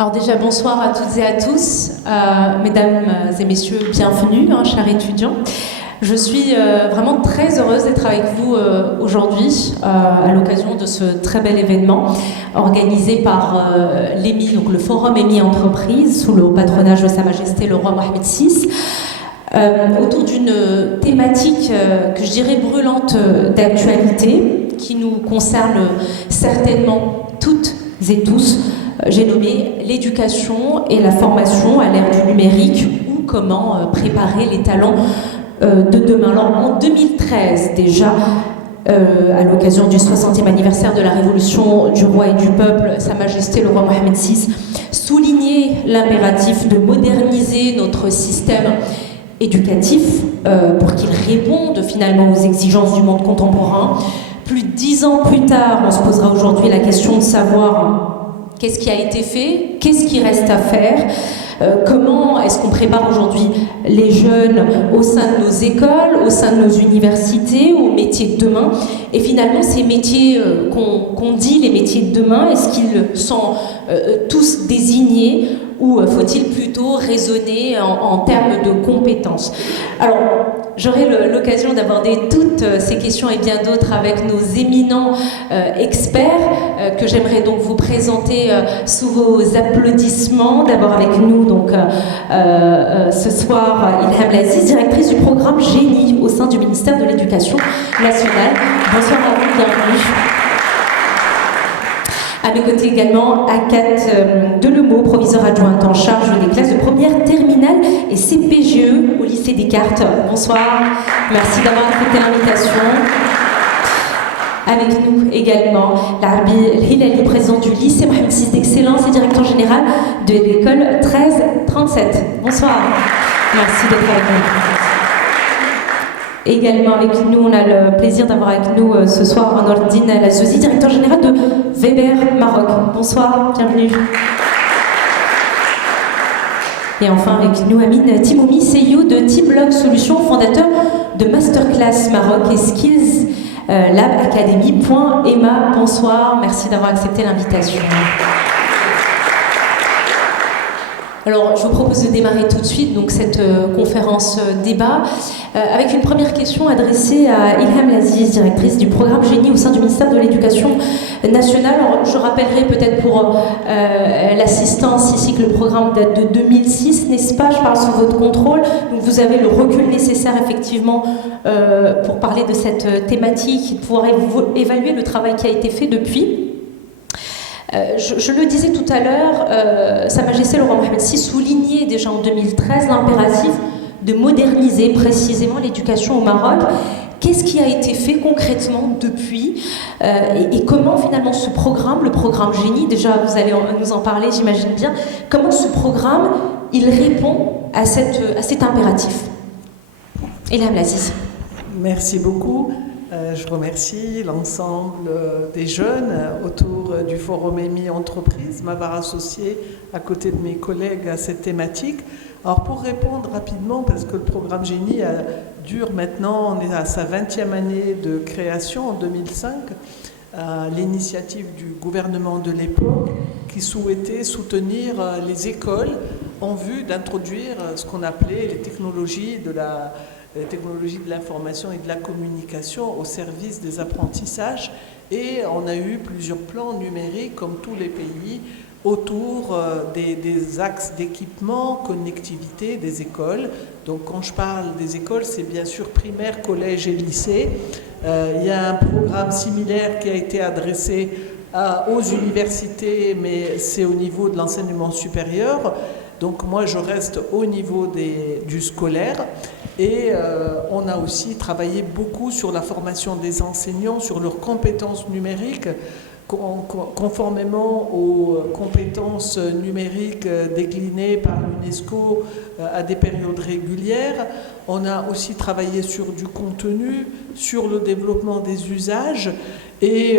Alors déjà, bonsoir à toutes et à tous. Mesdames et messieurs, bienvenue, chers étudiants. Je suis vraiment très heureuse d'être avec vous aujourd'hui à l'occasion de ce très bel événement organisé par l'EMI, donc le Forum EMI Entreprise, sous le patronage de Sa Majesté le Roi Mohammed VI, autour d'une thématique que je dirais brûlante d'actualité, qui nous concerne certainement toutes et tous. J'ai nommé l'éducation et la formation à l'ère du numérique, ou comment préparer les talents de demain. Alors, en 2013 déjà, à l'occasion du 60e anniversaire de la Révolution du roi et du peuple, Sa Majesté le roi Mohammed VI soulignait l'impératif de moderniser notre système éducatif pour qu'il réponde finalement aux exigences du monde contemporain. Plus de 10 ans plus tard, on se posera aujourd'hui la question de savoir qu'est-ce qui a été fait, qu'est-ce qui reste à faire, comment est-ce qu'on prépare aujourd'hui les jeunes au sein de nos écoles, au sein de nos universités, aux métiers de demain. Et finalement, ces métiers qu'on dit, les métiers de demain, est-ce qu'ils sont tous désignés ou faut-il plutôt raisonner en termes de compétences? Alors, j'aurai l'occasion d'aborder toutes ces questions et bien d'autres avec nos éminents experts que j'aimerais donc vous présenter sous vos applaudissements. D'abord avec nous, donc, ce soir, Ilham Laziz, directrice du programme Génie au sein du ministère de l'Éducation nationale. Bonsoir à vous, bienvenue. À mes côtés également, Akat Delemot, proviseur adjointe en charge des classes de première, terminale et CPGE au lycée Descartes. Bonsoir, merci d'avoir accepté l'invitation. Avec nous également, Larbi Hilali, président du lycée Mohammed VI d'Excellence et directeur général de l'école 1337. Bonsoir, merci d'être avec nous. Également avec nous, on a le plaisir d'avoir avec nous ce soir Nordine Lazouzi, directeur général de Weber Maroc. Bonsoir, bienvenue. Et enfin avec nous, Amine Timoumi, CEO de Teamblog Solutions, fondateur de Masterclass Maroc et Skills Lab Academy.EMA. Bonsoir, merci d'avoir accepté l'invitation. Alors, je vous propose de démarrer tout de suite donc, cette conférence débat avec une première question adressée à Ilham Laziz, directrice du programme Génie au sein du ministère de l'Éducation nationale. Alors, je rappellerai peut-être pour l'assistance ici que le programme date de 2006, n'est-ce pas? Je parle sous votre contrôle. Donc, vous avez le recul nécessaire effectivement pour parler de cette thématique et pouvoir évaluer le travail qui a été fait depuis. Je le disais tout à l'heure, Sa Majesté le roi Mohammed VI soulignait déjà en 2013 l'impératif de moderniser précisément l'éducation au Maroc. Qu'est-ce qui a été fait concrètement depuis et comment finalement ce programme, le programme Génie, déjà vous allez nous en parler j'imagine bien, comment ce programme il répond à cet impératif? Ilham Laziz. Merci beaucoup. Je remercie l'ensemble des jeunes autour du Forum EMI Entreprise m'avoir associé à côté de mes collègues à cette thématique. Alors pour répondre rapidement, parce que le programme Génie dure maintenant, on est à sa 20e année de création en 2005, l'initiative du gouvernement de l'époque qui souhaitait soutenir les écoles en vue d'introduire ce qu'on appelait les technologies de l'information et de la communication au service des apprentissages. Et on a eu plusieurs plans numériques, comme tous les pays, autour des axes d'équipement, connectivité des écoles. Donc quand je parle des écoles, c'est bien sûr primaire, collège et lycée. Il y a un programme similaire qui a été adressé aux universités, mais c'est au niveau de l'enseignement supérieur. Donc moi, je reste au niveau du scolaire. Et on a aussi travaillé beaucoup sur la formation des enseignants, sur leurs compétences numériques, conformément aux compétences numériques déclinées par l'UNESCO à des périodes régulières. On a aussi travaillé sur du contenu, sur le développement des usages. Et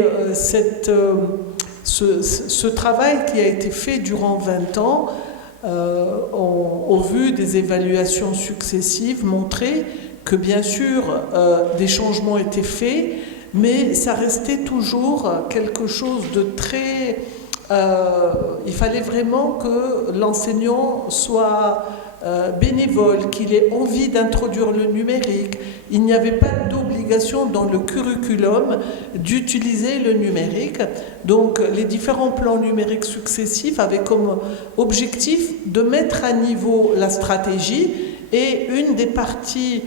ce travail qui a été fait durant 20 ans, au vu des évaluations successives, montrait que bien sûr des changements étaient faits, mais ça restait toujours quelque chose de très il fallait vraiment que l'enseignant soit bénévole, qu'il ait envie d'introduire le numérique. Il n'y avait pas d'obligation dans le curriculum d'utiliser le numérique. Donc les différents plans numériques successifs avaient comme objectif de mettre à niveau la stratégie, et une des parties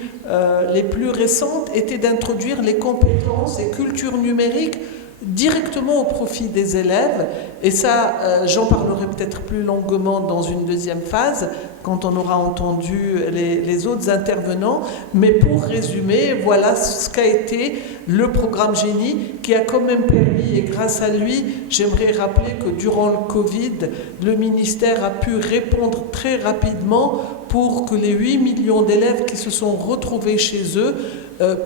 les plus récentes était d'introduire les compétences et cultures numériques directement au profit des élèves. Et ça, j'en parlerai peut-être plus longuement dans une deuxième phase, quand on aura entendu les autres intervenants. Mais pour résumer, voilà ce qu'a été le programme Génie, qui a quand même permis, et grâce à lui, j'aimerais rappeler que durant le Covid, le ministère a pu répondre très rapidement pour que les 8 millions d'élèves qui se sont retrouvés chez eux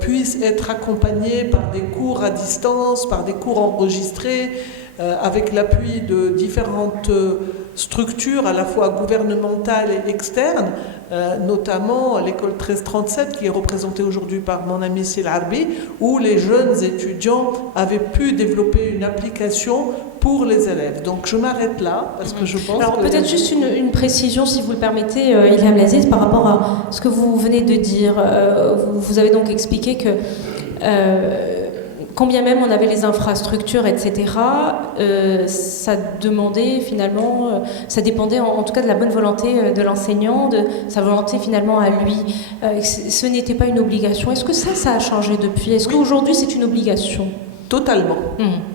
puissent être accompagnés par des cours à distance, par des cours enregistrés, avec l'appui de différentes structures à la fois gouvernementales et externes, notamment l'école 1337 qui est représentée aujourd'hui par mon ami Sil Arbi, où les jeunes étudiants avaient pu développer une application pour les élèves. Donc je m'arrête là parce que je pense. Alors peut-être juste une précision, si vous le permettez, Ilham Laziz, par rapport à ce que vous venez de dire. Vous avez donc expliqué que quand bien même on avait les infrastructures, etc., ça demandait finalement, ça dépendait en tout cas de la bonne volonté de l'enseignant, de sa volonté finalement à lui. Ce n'était pas une obligation. Est-ce que ça a changé depuis? Est-ce qu'aujourd'hui c'est une obligation? Totalement.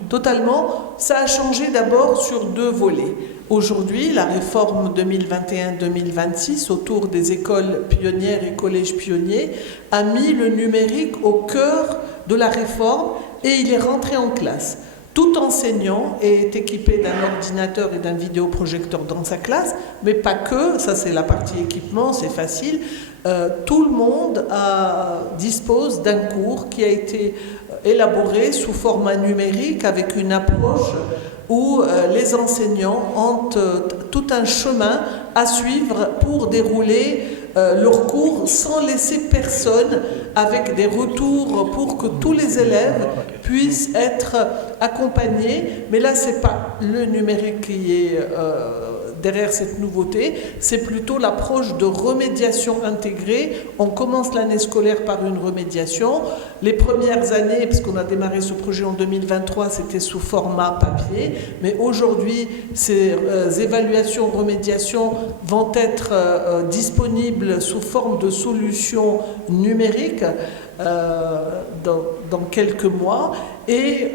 Totalement. Ça a changé d'abord sur deux volets. Aujourd'hui, la réforme 2021-2026 autour des écoles pionnières et collèges pionniers a mis le numérique au cœur de la réforme et il est rentré en classe. Tout enseignant est équipé d'un ordinateur et d'un vidéoprojecteur dans sa classe, mais pas que, ça c'est la partie équipement, c'est facile. Tout le monde dispose d'un cours qui a été élaboré sous format numérique avec une approche où les enseignants ont tout un chemin à suivre pour dérouler leur cours sans laisser personne, avec des retours pour que tous les élèves puissent être accompagnés. Mais là, ce n'est pas le numérique qui est derrière cette nouveauté, c'est plutôt l'approche de remédiation intégrée. On commence l'année scolaire par une remédiation. Les premières années, parce qu'on a démarré ce projet en 2023, c'était sous format papier, mais aujourd'hui, ces évaluations, remédiations vont être disponibles sous forme de solutions numériques dans quelques mois. Et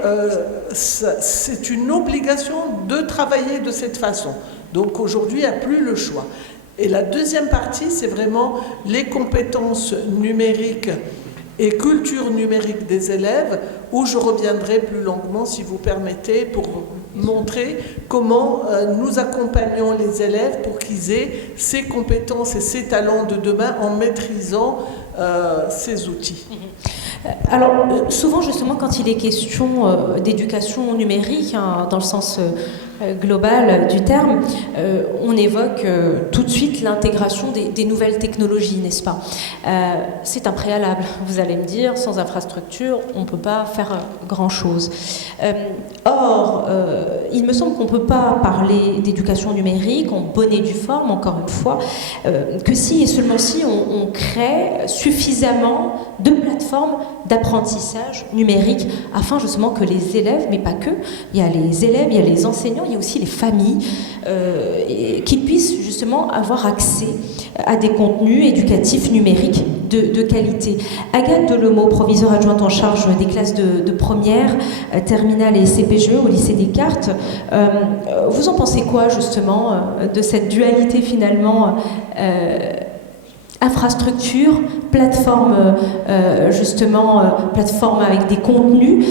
c'est une obligation de travailler de cette façon. Donc aujourd'hui, il n'y a plus le choix. Et la deuxième partie, c'est vraiment les compétences numériques et culture numérique des élèves, où je reviendrai plus longuement, si vous permettez, pour montrer comment nous accompagnons les élèves pour qu'ils aient ces compétences et ces talents de demain en maîtrisant ces outils. Alors, souvent, justement, quand il est question d'éducation numérique, hein, dans le sens global du terme, on évoque tout de suite l'intégration des nouvelles technologies, n'est-ce pas? C'est un préalable, vous allez me dire, sans infrastructure, on ne peut pas faire grand-chose. Or, il me semble qu'on ne peut pas parler d'éducation numérique en bonne et due forme, encore une fois, que si et seulement si on crée suffisamment de plateformes d'apprentissage numérique afin justement que les élèves, mais pas que, il y a les élèves, il y a les enseignants, il y a aussi les familles, qui puissent justement avoir accès à des contenus éducatifs numériques de qualité. Agathe Delemot, proviseure adjointe en charge des classes de première, terminale et CPGE au lycée Descartes, vous en pensez quoi justement de cette dualité finalement infrastructure, plateforme plateforme avec des contenus,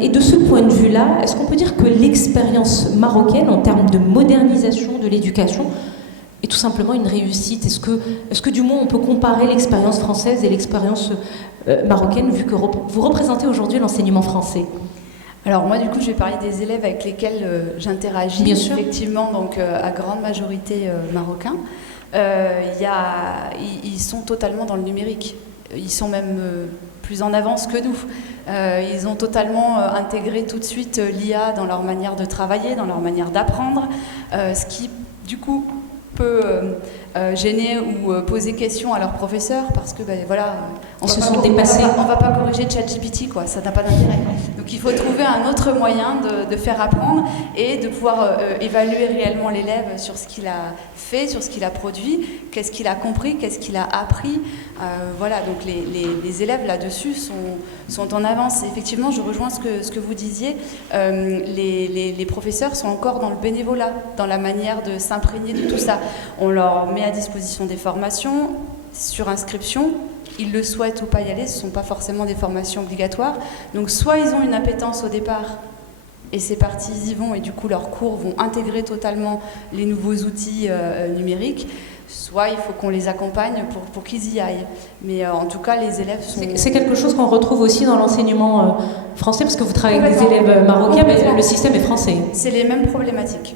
et de ce point de vue-là, est-ce qu'on peut dire que l'expérience marocaine en termes de modernisation de l'éducation est tout simplement une réussite? Est-ce que du moins on peut comparer l'expérience française et l'expérience marocaine, vu que vous représentez aujourd'hui l'enseignement français? Alors moi, du coup, je vais parler des élèves avec lesquels j'interagis, effectivement, donc à grande majorité marocains. Ils sont totalement dans le numérique. Ils sont même plus en avance que nous. Ils ont totalement intégré tout de suite l'IA dans leur manière de travailler, dans leur manière d'apprendre, ce qui, du coup, peut gêner ou poser question à leurs professeurs parce que voilà, on ne va pas corriger ChatGPT, quoi, ça n'a pas d'intérêt. Donc il faut trouver un autre moyen de faire apprendre et de pouvoir évaluer réellement l'élève sur ce qu'il a fait, sur ce qu'il a produit, qu'est-ce qu'il a compris, qu'est-ce qu'il a appris. Voilà, donc les élèves là-dessus sont en avance. Effectivement, je rejoins ce que vous disiez, les professeurs sont encore dans le bénévolat, dans la manière de s'imprégner de tout ça. On leur met à disposition des formations sur inscription. Ils le souhaitent ou pas y aller, ce ne sont pas forcément des formations obligatoires. Donc soit ils ont une appétence au départ, et c'est parti, ils y vont, et du coup leurs cours vont intégrer totalement les nouveaux outils numériques, soit il faut qu'on les accompagne pour qu'ils y aillent. Mais en tout cas, les élèves sont... C'est quelque chose qu'on retrouve aussi dans l'enseignement français, parce que vous travaillez avec des élèves marocains, mais le système est français. C'est les mêmes problématiques.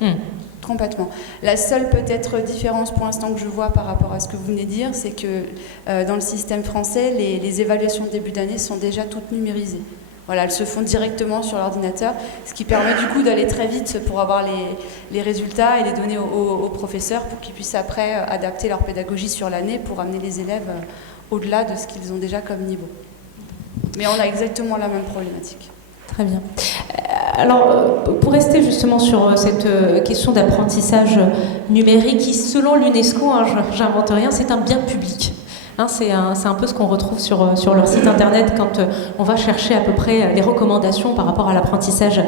Complètement. La seule peut-être différence pour l'instant que je vois par rapport à ce que vous venez de dire, c'est que dans le système français, les évaluations de début d'année sont déjà toutes numérisées. Voilà, elles se font directement sur l'ordinateur, ce qui permet du coup d'aller très vite pour avoir les résultats et les donner aux professeurs pour qu'ils puissent après adapter leur pédagogie sur l'année pour amener les élèves au-delà de ce qu'ils ont déjà comme niveau. Mais on a exactement la même problématique. Très bien. Alors, pour rester justement sur cette question d'apprentissage numérique qui, selon l'UNESCO, j'invente rien, c'est un bien public. C'est un peu ce qu'on retrouve sur leur site internet quand on va chercher à peu près les recommandations par rapport à l'apprentissage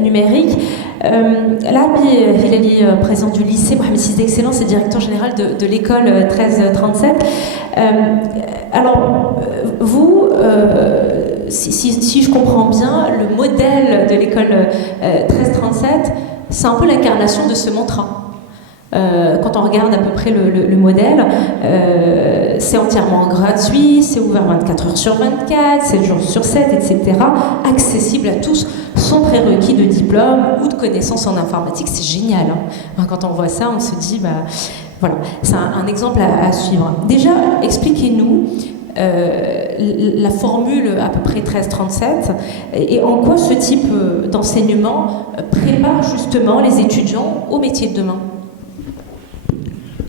numérique. Labi Hilali, président du lycée Mohamed VI d'Excellence et directeur général de l'école 1337. Alors, vous, si je comprends bien, le modèle de l'école 1337, c'est un peu l'incarnation de ce mantra. Quand on regarde à peu près le modèle, c'est entièrement gratuit, c'est ouvert 24 heures sur 24, 7 jours sur 7, etc. Accessible à tous, sans prérequis de diplôme ou de connaissances en informatique. C'est génial. Quand on voit ça, on se dit, voilà, c'est un exemple à suivre. Déjà, expliquez-nous la formule à peu près 1337 et en quoi ce type d'enseignement prépare justement les étudiants au métier de demain.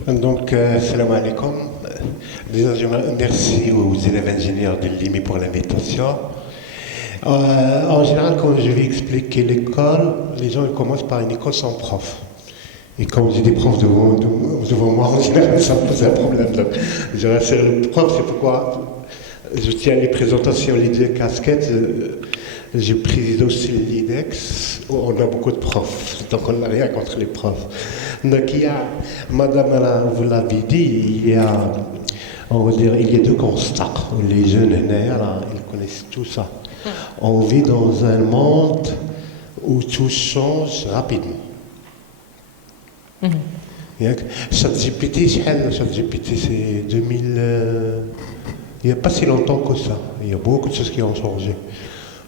Donc, salam alaikum. Déjà, je remercie aux élèves ingénieurs de l'IMI pour l'invitation. En général, quand je vais expliquer l'école, les gens ils commencent par une école sans prof. Et quand j'ai des profs devant moi, en général, ça me pose un problème. Donc, je rassure le prof, c'est pourquoi je tiens les présentations, les deux casquettes. Je préside aussi l'IDEX, où on a beaucoup de profs, donc on n'a rien contre les profs. Donc il y a, madame, vous l'avez dit, il y a deux constats. Les jeunes ils connaissent tout ça. On vit dans un monde où tout change rapidement. ChatGPT, c'est 2000... il n'y a pas si longtemps que ça. Il y a beaucoup de choses qui ont changé.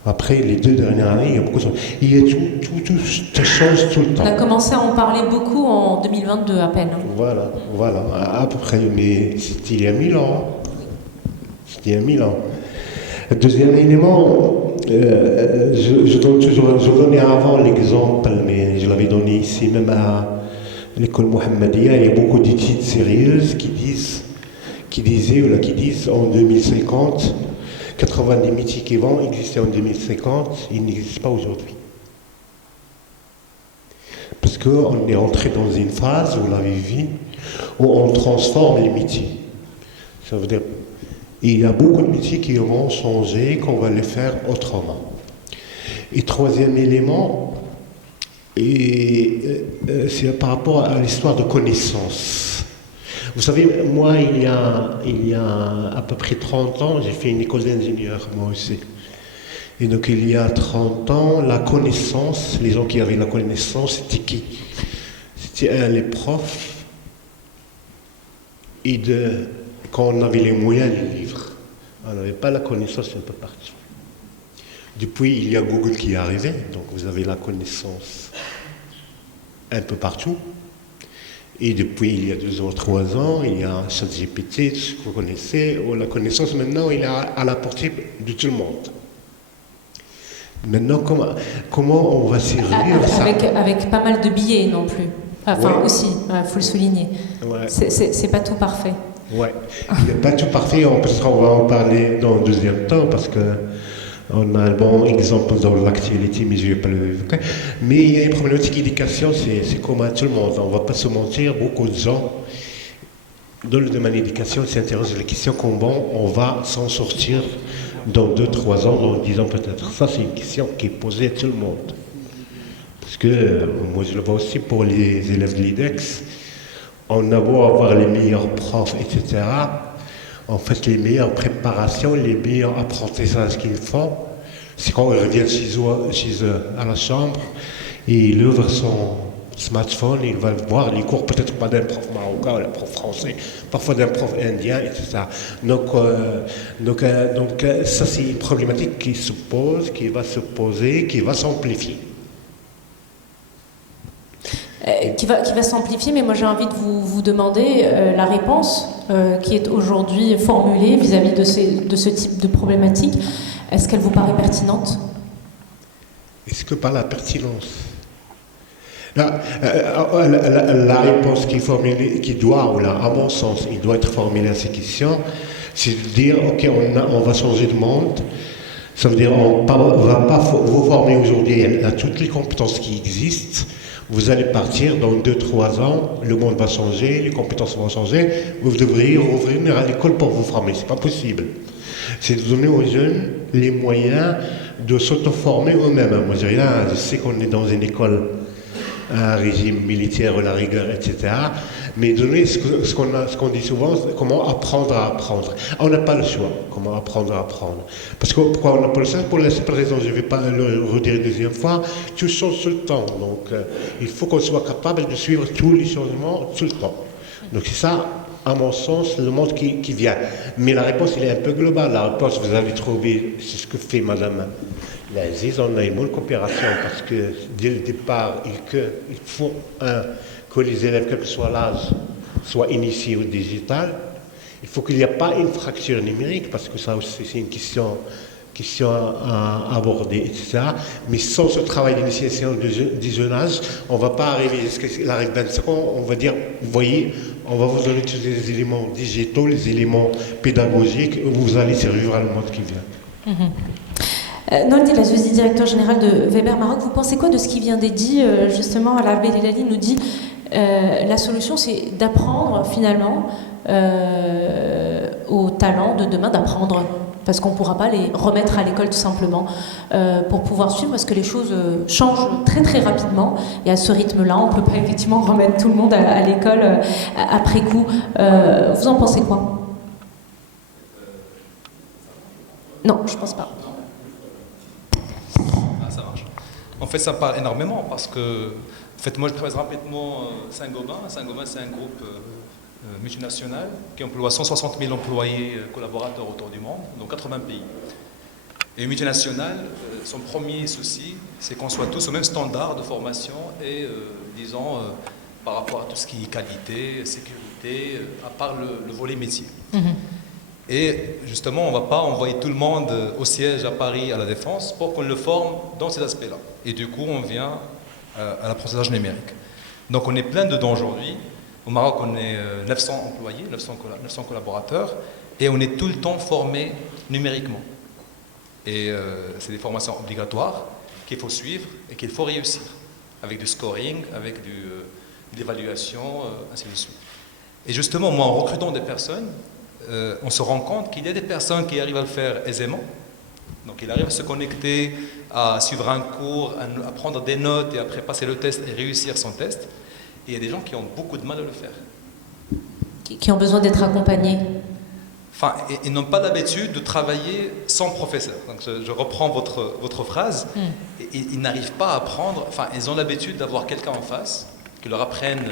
Après les 2 dernières années, il y a beaucoup de choses. Tout change tout le temps. On a commencé à en parler beaucoup en 2022 à peine. Voilà, à peu près. Mais c'était il y a 1000 ans. C'était il y a 1000 ans. Deuxième élément, je donnais avant l'exemple, mais je l'avais donné ici, même à l'école Mohammedia, il y a beaucoup d'études sérieuses qui disent en 2050, 90 métiers qui vont exister en 2050, ils n'existent pas aujourd'hui. Parce qu'on est entré dans une phase, vous l'avez vu, où on transforme les métiers. Ça veut dire, il y a beaucoup de métiers qui vont changer, qu'on va les faire autrement. Et troisième élément, c'est par rapport à l'histoire de connaissances. Vous savez, moi, il y a à peu près 30 ans, j'ai fait une école d'ingénieur, moi aussi. Et donc, il y a 30 ans, la connaissance, les gens qui avaient la connaissance, c'était qui? C'était les profs. Et quand on avait les moyens de vivre, on n'avait pas la connaissance un peu partout. Depuis, il y a Google qui est arrivé, donc vous avez la connaissance un peu partout. Et depuis, il y a 2 ans, 3 ans, il y a ChatGPT, ce que vous connaissez, où la connaissance maintenant, il est à la portée de tout le monde. Maintenant, comment on va servir ça? Avec pas mal de billets non plus. Enfin, Ouais. aussi, il faut le souligner. Ouais. C'est pas tout parfait. Ouais. Il n'est pas tout parfait, parce qu'on va en parler dans le deuxième temps, parce que on a un bon exemple dans l'actualité, mais je ne vais pas le évoquer. Mais il y a une problématique d'éducation, c'est comme à tout le monde. On ne va pas se mentir, beaucoup de gens, dans le domaine de l'éducation, s'intéressent à la question comment on va s'en sortir dans 2-3 ans, en disant peut-être. Ça, c'est une question qui est posée à tout le monde. Parce que, moi je le vois aussi pour les élèves de l'IDEX, on a beau avoir les meilleurs profs, etc. En fait, les meilleures préparations, les meilleurs apprentissages qu'ils font, c'est quand ils reviennent chez eux à la chambre, et il ouvre son smartphone, il va voir les cours, peut-être pas d'un prof marocain, d'un prof français, parfois d'un prof indien, etc. Donc, ça, c'est une problématique qui se pose, qui va se poser, qui va s'amplifier. Qui va s'amplifier, mais moi j'ai envie de vous demander la réponse qui est aujourd'hui formulée vis-à-vis de ce type de problématique. Est-ce qu'elle vous paraît pertinente? Est-ce que par la pertinence? La réponse qui doit, ou là, à mon sens, il doit être formulée à ces questions, c'est de dire, ok, on va changer de monde. Ça veut dire on ne va pas vous former aujourd'hui à toutes les compétences qui existent. Vous allez partir dans 2-3 ans, le monde va changer, les compétences vont changer, vous devriez revenir à l'école pour vous former. C'est pas possible. C'est de donner aux jeunes les moyens de s'auto-former eux-mêmes. Moi, je sais qu'on est dans une école, un régime militaire, la rigueur, etc. Mais donner ce qu'on dit souvent, comment apprendre à apprendre. On n'a pas le choix, comment apprendre à apprendre. Parce que pourquoi on n'a pas le choix? Pour la simple raison, je ne vais pas le redire une deuxième fois, tout change tout le temps. Donc il faut qu'on soit capable de suivre tous les changements tout le temps. Donc c'est ça, à mon sens, le monde qui vient. Mais la réponse, elle est un peu globale. La réponse, vous allez trouver, c'est ce que fait Madame Laziz, on a une bonne coopération parce que dès le départ, il faut que les élèves, quel que soit l'âge, soient initiés au digital. Il faut qu'il n'y ait pas une fracture numérique parce que ça aussi c'est une question à aborder, etc. Mais sans ce travail d'initiation du jeune âge, on ne va pas arriver jusqu'à l'arrivée de 25 ans, on va dire, vous voyez, on va vous donner tous les éléments digitaux, les éléments pédagogiques, vous allez survivre à le monde qui vient. Noldi Laziz, directeur général de Weber Maroc, vous pensez quoi de ce qui vient d'être dit? Justement, Alaa Belelali nous dit la solution, c'est d'apprendre finalement aux talents de demain d'apprendre, parce qu'on ne pourra pas les remettre à l'école tout simplement pour pouvoir suivre, parce que les choses changent très très rapidement, et à ce rythme-là, on ne peut pas effectivement remettre tout le monde à l'école après coup. Vous en pensez quoi? Non, je ne pense pas. Ça marche. En fait, ça me parle énormément parce que, en fait, moi, je travaille rapidement Saint-Gobain. Saint-Gobain, c'est un groupe multinational qui emploie 160 000 employés collaborateurs autour du monde, dans 80 pays. Et une multinationale, son premier souci, c'est qu'on soit tous au même standard de formation et, disons, par rapport à tout ce qui est qualité, sécurité, à part le volet métier. Et justement, on ne va pas envoyer tout le monde au siège à Paris, à la Défense, pour qu'on le forme dans ces aspects-là. Et du coup, on vient à l'apprentissage numérique. Donc on est plein dedans aujourd'hui. Au Maroc, on est 900 employés, 900 collaborateurs, et on est tout le temps formés numériquement. Et c'est des formations obligatoires qu'il faut suivre et qu'il faut réussir, avec du scoring, avec de l'évaluation, ainsi de suite. Et justement, moi, en recrutant des personnes, on se rend compte qu'il y a des personnes qui arrivent à le faire aisément. Donc, ils arrivent à se connecter, à suivre un cours, à prendre des notes et après passer le test et réussir son test. Et il y a des gens qui ont beaucoup de mal à le faire. Qui ont besoin d'être accompagnés. Enfin, ils n'ont pas l'habitude de travailler sans professeur. Donc, je reprends votre phrase. Ils n'arrivent pas à apprendre. Enfin, ils ont l'habitude d'avoir quelqu'un en face qui leur apprenne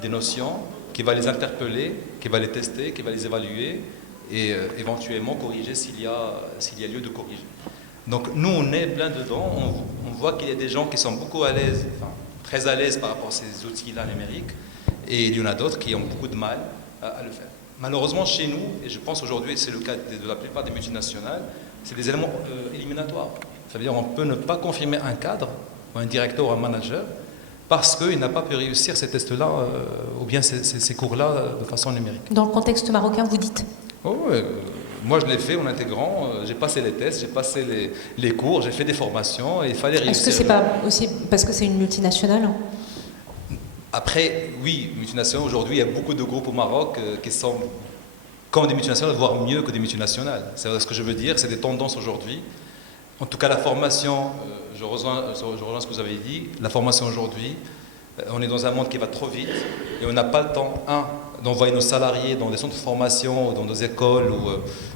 des notions, qui va les interpeller, qui va les tester, qui va les évaluer et éventuellement corriger s'il y a lieu de corriger. Donc nous, on est plein dedans, on voit qu'il y a des gens qui sont beaucoup à l'aise, enfin, très à l'aise par rapport à ces outils-là numériques, et il y en a d'autres qui ont beaucoup de mal à le faire. Malheureusement, chez nous, et je pense aujourd'hui c'est le cas de la plupart des multinationales, c'est des éléments éliminatoires. Ça veut dire qu'on peut ne pas confirmer un cadre, ou un directeur ou un manager, parce qu'il n'a pas pu réussir ces tests-là ou bien ces cours-là de façon numérique. Dans le contexte marocain, vous dites? Oh, moi, je l'ai fait en intégrant, j'ai passé les tests, j'ai passé les cours, j'ai fait des formations et il fallait réussir. Est-ce que c'est pas aussi parce que c'est une multinationale? Après, oui, multinationales, aujourd'hui, il y a beaucoup de groupes au Maroc qui sont comme des multinationales, voire mieux que des multinationales. C'est ce que je veux dire, c'est des tendances aujourd'hui. En tout cas, la formation, je rejoins ce que vous avez dit, la formation aujourd'hui, on est dans un monde qui va trop vite et on n'a pas le temps, d'envoyer nos salariés dans des centres de formation, ou dans des écoles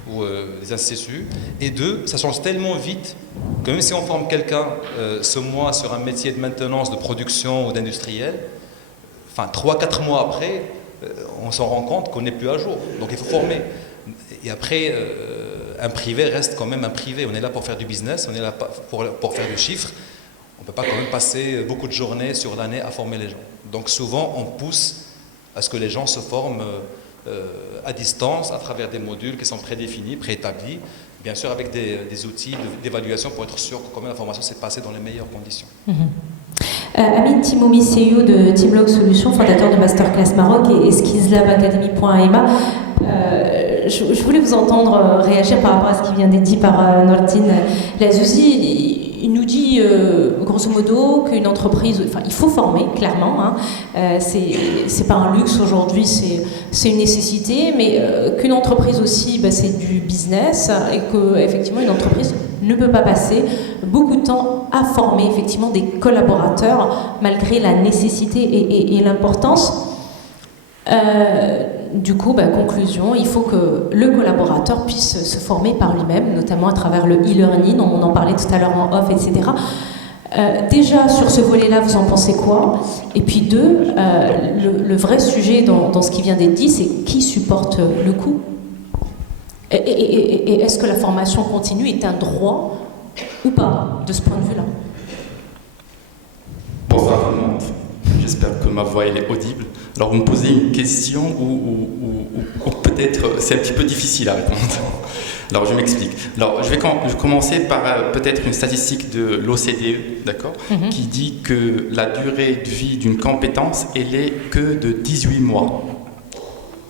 ou des instituts, et deux, ça change tellement vite que même si on forme quelqu'un ce mois sur un métier de maintenance, de production ou d'industriel, 3-4 mois après, on s'en rend compte qu'on n'est plus à jour. Donc il faut former. Et après, un privé reste quand même un privé. On est là pour faire du business, on est là pour faire du chiffre. On ne peut pas quand même passer beaucoup de journées sur l'année à former les gens. Donc souvent, on pousse à ce que les gens se forment à distance, à travers des modules qui sont prédéfinis, préétablis, bien sûr avec des outils d'évaluation pour être sûr que quand même la formation s'est passée dans les meilleures conditions. Amin Timomi, CEO de Teamlog Solutions, fondateur de Masterclass Maroc et skillslabacademy.ema. Je voulais vous entendre réagir par rapport à ce qui vient d'être dit par Nordine Lazouzi. Il nous dit, grosso modo, qu'une entreprise, il faut former, clairement. C'est pas un luxe aujourd'hui, c'est une nécessité, mais qu'une entreprise aussi, c'est du business, et qu'effectivement, une entreprise ne peut pas passer beaucoup de temps à former effectivement des collaborateurs, malgré la nécessité et l'importance. Du coup, conclusion, il faut que le collaborateur puisse se former par lui-même, notamment à travers le e-learning, on en parlait tout à l'heure en off, etc. Déjà, sur ce volet-là, vous en pensez quoi? Et puis deux, le vrai sujet dans ce qui vient d'être dit, c'est qui supporte le coût? Et est-ce que la formation continue est un droit ou pas, de ce point de vue-là? Bonsoir tout le monde. J'espère que ma voix elle est audible. Alors vous me posez une question où peut-être c'est un petit peu difficile à répondre. Alors je m'explique. Alors je vais commencer par peut-être une statistique de l'OCDE, d'accord, qui dit que la durée de vie d'une compétence elle est que de 18 mois.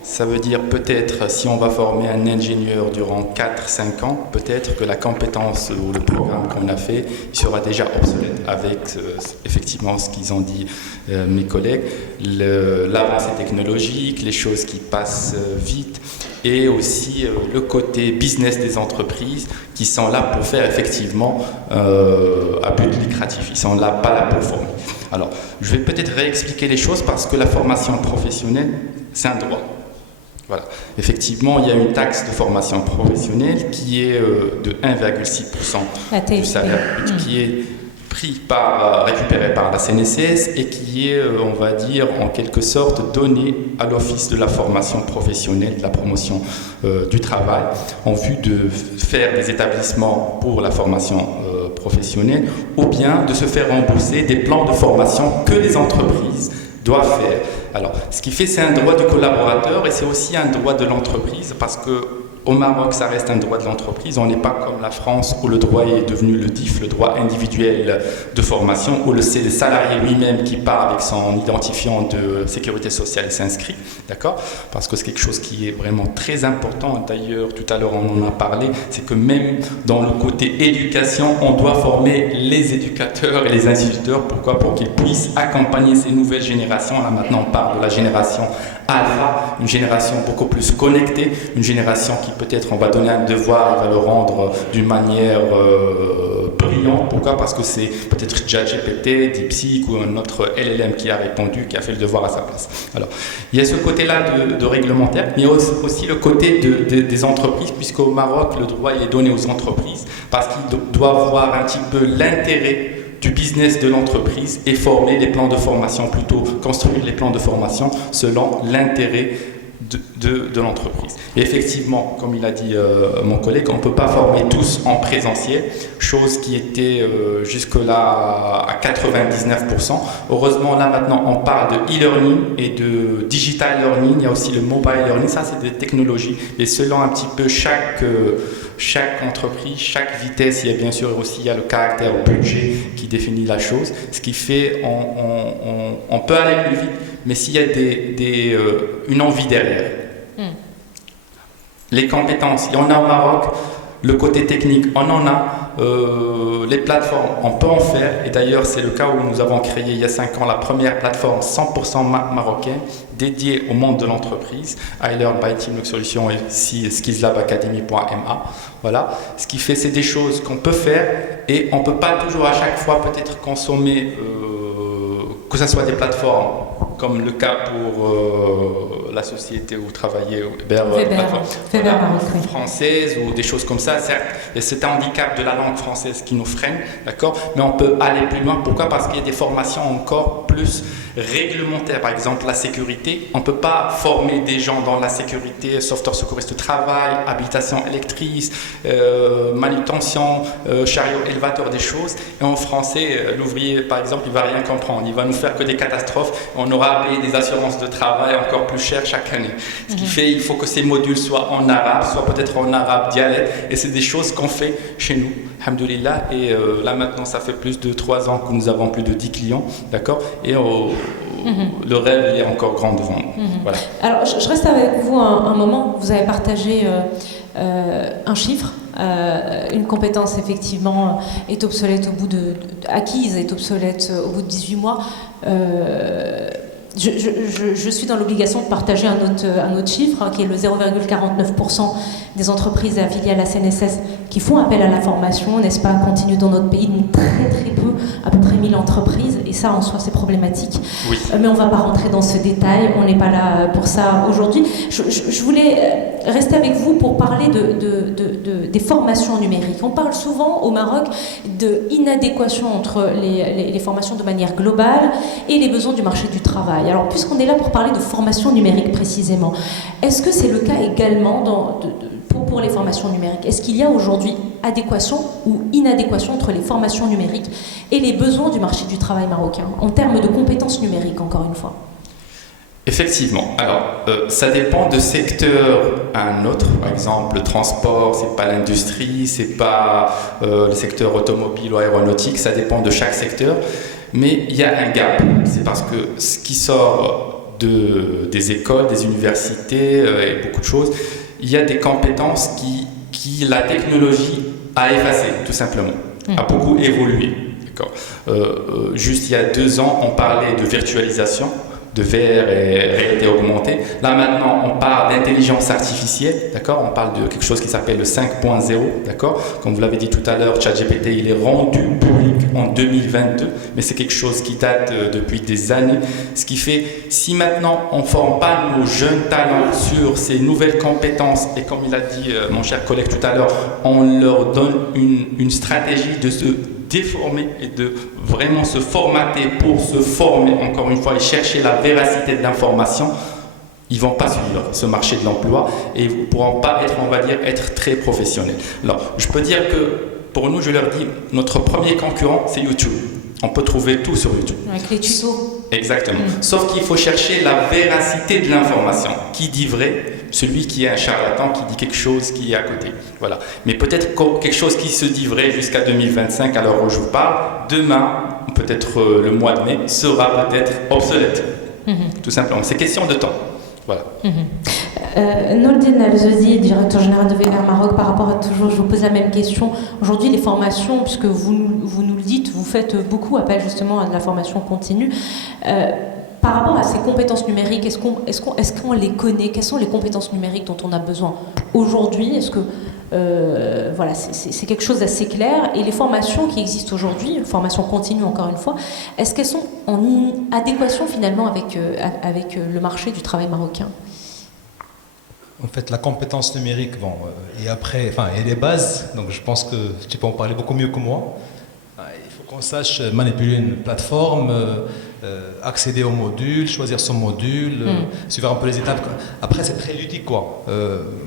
Ça veut dire peut-être si on va former un ingénieur durant 4-5 ans, peut-être que la compétence ou le programme qu'on a fait il sera déjà obsolète avec effectivement ce qu'ils ont dit mes collègues, l'avancée technologique, les choses qui passent vite et aussi le côté business des entreprises qui sont là pour faire effectivement à but lucratif. Ils sont là pas là pour former. Alors, je vais peut-être réexpliquer les choses parce que la formation professionnelle, c'est un droit. Voilà. Effectivement, il y a une taxe de formation professionnelle qui est de 1,6% du salaire brut, qui est récupéré par la CNSS et qui est, on va dire, en quelque sorte donné à l'Office de la formation professionnelle, de la promotion du travail, en vue de faire des établissements pour la formation professionnelle ou bien de se faire rembourser des plans de formation que les entreprises doivent faire. Alors, ce qui fait, c'est un droit du collaborateur et c'est aussi un droit de l'entreprise parce que au Maroc, ça reste un droit de l'entreprise. On n'est pas comme la France où le droit est devenu le DIF, le droit individuel de formation, où c'est le salarié lui-même qui part avec son identifiant de sécurité sociale et s'inscrit, d'accord? Parce que c'est quelque chose qui est vraiment très important. D'ailleurs, tout à l'heure, on en a parlé, c'est que même dans le côté éducation, on doit former les éducateurs et les instituteurs. Pourquoi? Pour qu'ils puissent accompagner ces nouvelles générations. Là, maintenant, on parle de la génération Alpha, une génération beaucoup plus connectée, une génération qui peut-être on va donner un devoir, il va le rendre d'une manière brillante. Pourquoi? Parce que c'est peut-être ChatGPT, DeepSeek ou un autre LLM qui a répondu, qui a fait le devoir à sa place. Alors, il y a ce côté-là de réglementaire, mais il y a aussi le côté des entreprises, puisqu'au Maroc, le droit il est donné aux entreprises, parce qu'ils doivent voir un petit peu l'intérêt du business de l'entreprise et former les plans de formation, plutôt construire les plans de formation selon l'intérêt de l'entreprise. Et effectivement, comme il a dit mon collègue, on ne peut pas former tous en présentiel, chose qui était jusque-là à 99%. Heureusement, là maintenant, on parle de e-learning et de digital learning. Il y a aussi le mobile learning. Ça, c'est des technologies. Et selon un petit peu chaque chaque entreprise, chaque vitesse, il y a bien sûr aussi le caractère budget qui définit la chose. Ce qui fait on peut aller plus vite, mais s'il y a une envie derrière. Les compétences, il y en a au Maroc. Le côté technique, on en a. Les plateformes, on peut en faire. Et d'ailleurs, c'est le cas où nous avons créé il y a 5 ans la première plateforme 100% marocaine dédiée au monde de l'entreprise. iLearn by Team Solutions et skillslabacademy.ma. Voilà. Ce qui fait, c'est des choses qu'on peut faire et on ne peut pas toujours à chaque fois peut-être consommer, que ce soit des plateformes comme le cas pour la société où vous travaillez, Weber française ou des choses comme ça. Certes, c'est un handicap de la langue française qui nous freine, d'accord, mais on peut aller plus loin. Pourquoi? Parce qu'il y a des formations encore plus réglementaires. Par exemple, la sécurité. On ne peut pas former des gens dans la sécurité, sauveteur secouriste de travail, habilitation électrice, manutention, chariot élevateur, des choses. Et en français, l'ouvrier, par exemple, il ne va rien comprendre. Il va nous faire que des catastrophes. On aura à payer des assurances de travail encore plus chères chaque année. Ce qui fait il faut que ces modules soient en arabe, soit peut-être en arabe dialecte. Et c'est des choses qu'on fait chez nous, alhamdoulilah. Et là maintenant, ça fait plus de 3 ans que nous avons plus de 10 clients, d'accord. Et le rêve il est encore grand devant nous. Voilà. Alors, je reste avec vous un moment. Vous avez partagé un chiffre. Une compétence effectivement est obsolète acquise est obsolète au bout de 18 mois. Je suis dans l'obligation de partager un autre chiffre qui est le 0,49% des entreprises affiliées à la CNSS qui font appel à la formation, n'est-ce pas, continue dans notre pays, donc très peu, à peu près 1000 entreprises, et ça en soi c'est problématique. Oui. Mais on ne va pas rentrer dans ce détail, on n'est pas là pour ça aujourd'hui. Je voulais rester avec vous pour parler des formations numériques. On parle souvent au Maroc d'inadéquation entre les formations de manière globale et les besoins du marché du travail. Alors puisqu'on est là pour parler de formation numérique précisément, est-ce que c'est le cas également pour les formations numériques? Est-ce qu'il y a aujourd'hui adéquation ou inadéquation entre les formations numériques et les besoins du marché du travail marocain, en termes de compétences numériques, encore une fois? Effectivement. Alors, ça dépend de secteur à un autre. Par exemple, le transport, c'est pas l'industrie, c'est pas le secteur automobile ou aéronautique. Ça dépend de chaque secteur. Mais il y a un gap. C'est parce que ce qui sort des écoles, des universités et beaucoup de choses, il y a des compétences qui la technologie a effacé, tout simplement, a beaucoup évolué. D'accord. Juste il y a 2 ans, on parlait de virtualisation, de VR et réalité augmentée. Là maintenant, on parle d'intelligence artificielle, d'accord. On parle de quelque chose qui s'appelle le 5.0, d'accord. Comme vous l'avez dit tout à l'heure, ChatGPT, il est rendu public en 2022, mais c'est quelque chose qui date depuis des années. Ce qui fait, si maintenant on ne forme pas nos jeunes talents sur ces nouvelles compétences, et comme il a dit mon cher collègue tout à l'heure, on leur donne une stratégie de se déformer et de vraiment se formater pour se former, encore une fois, et chercher la véracité de l'information, ils ne vont pas suivre ce marché de l'emploi et ils ne pourront pas être très professionnels. Alors, je peux dire que pour nous, je leur dis, notre premier concurrent, c'est YouTube. On peut trouver tout sur YouTube. Avec les tutos. Exactement. Sauf qu'il faut chercher la véracité de l'information. Qui dit vrai? Celui qui est un charlatan, qui dit quelque chose qui est à côté. Voilà. Mais peut-être quelque chose qui se dit vrai jusqu'à 2025, à l'heure où je vous parle, demain, peut-être le mois de mai, sera peut-être obsolète. Tout simplement. C'est question de temps. Voilà. Nourdine Al-Zozi, directeur général de Weber Maroc, par rapport à toujours, je vous pose la même question. Aujourd'hui, les formations, puisque vous nous le dites, vous faites beaucoup appel justement à de la formation continue. Par rapport à ces compétences numériques, est-ce qu'on les connaît? Quelles sont les compétences numériques dont on a besoin aujourd'hui? Est-ce que voilà, c'est quelque chose d'assez clair. Et les formations qui existent aujourd'hui, formations continues encore une fois, est-ce qu'elles sont en adéquation finalement avec le marché du travail marocain? En fait, la compétence numérique, et après, il y a les bases, donc je pense que tu peux en parler beaucoup mieux que moi. Il faut qu'on sache manipuler une plateforme, accéder au module, choisir son module, suivre un peu les étapes. Après, c'est très ludique, quoi.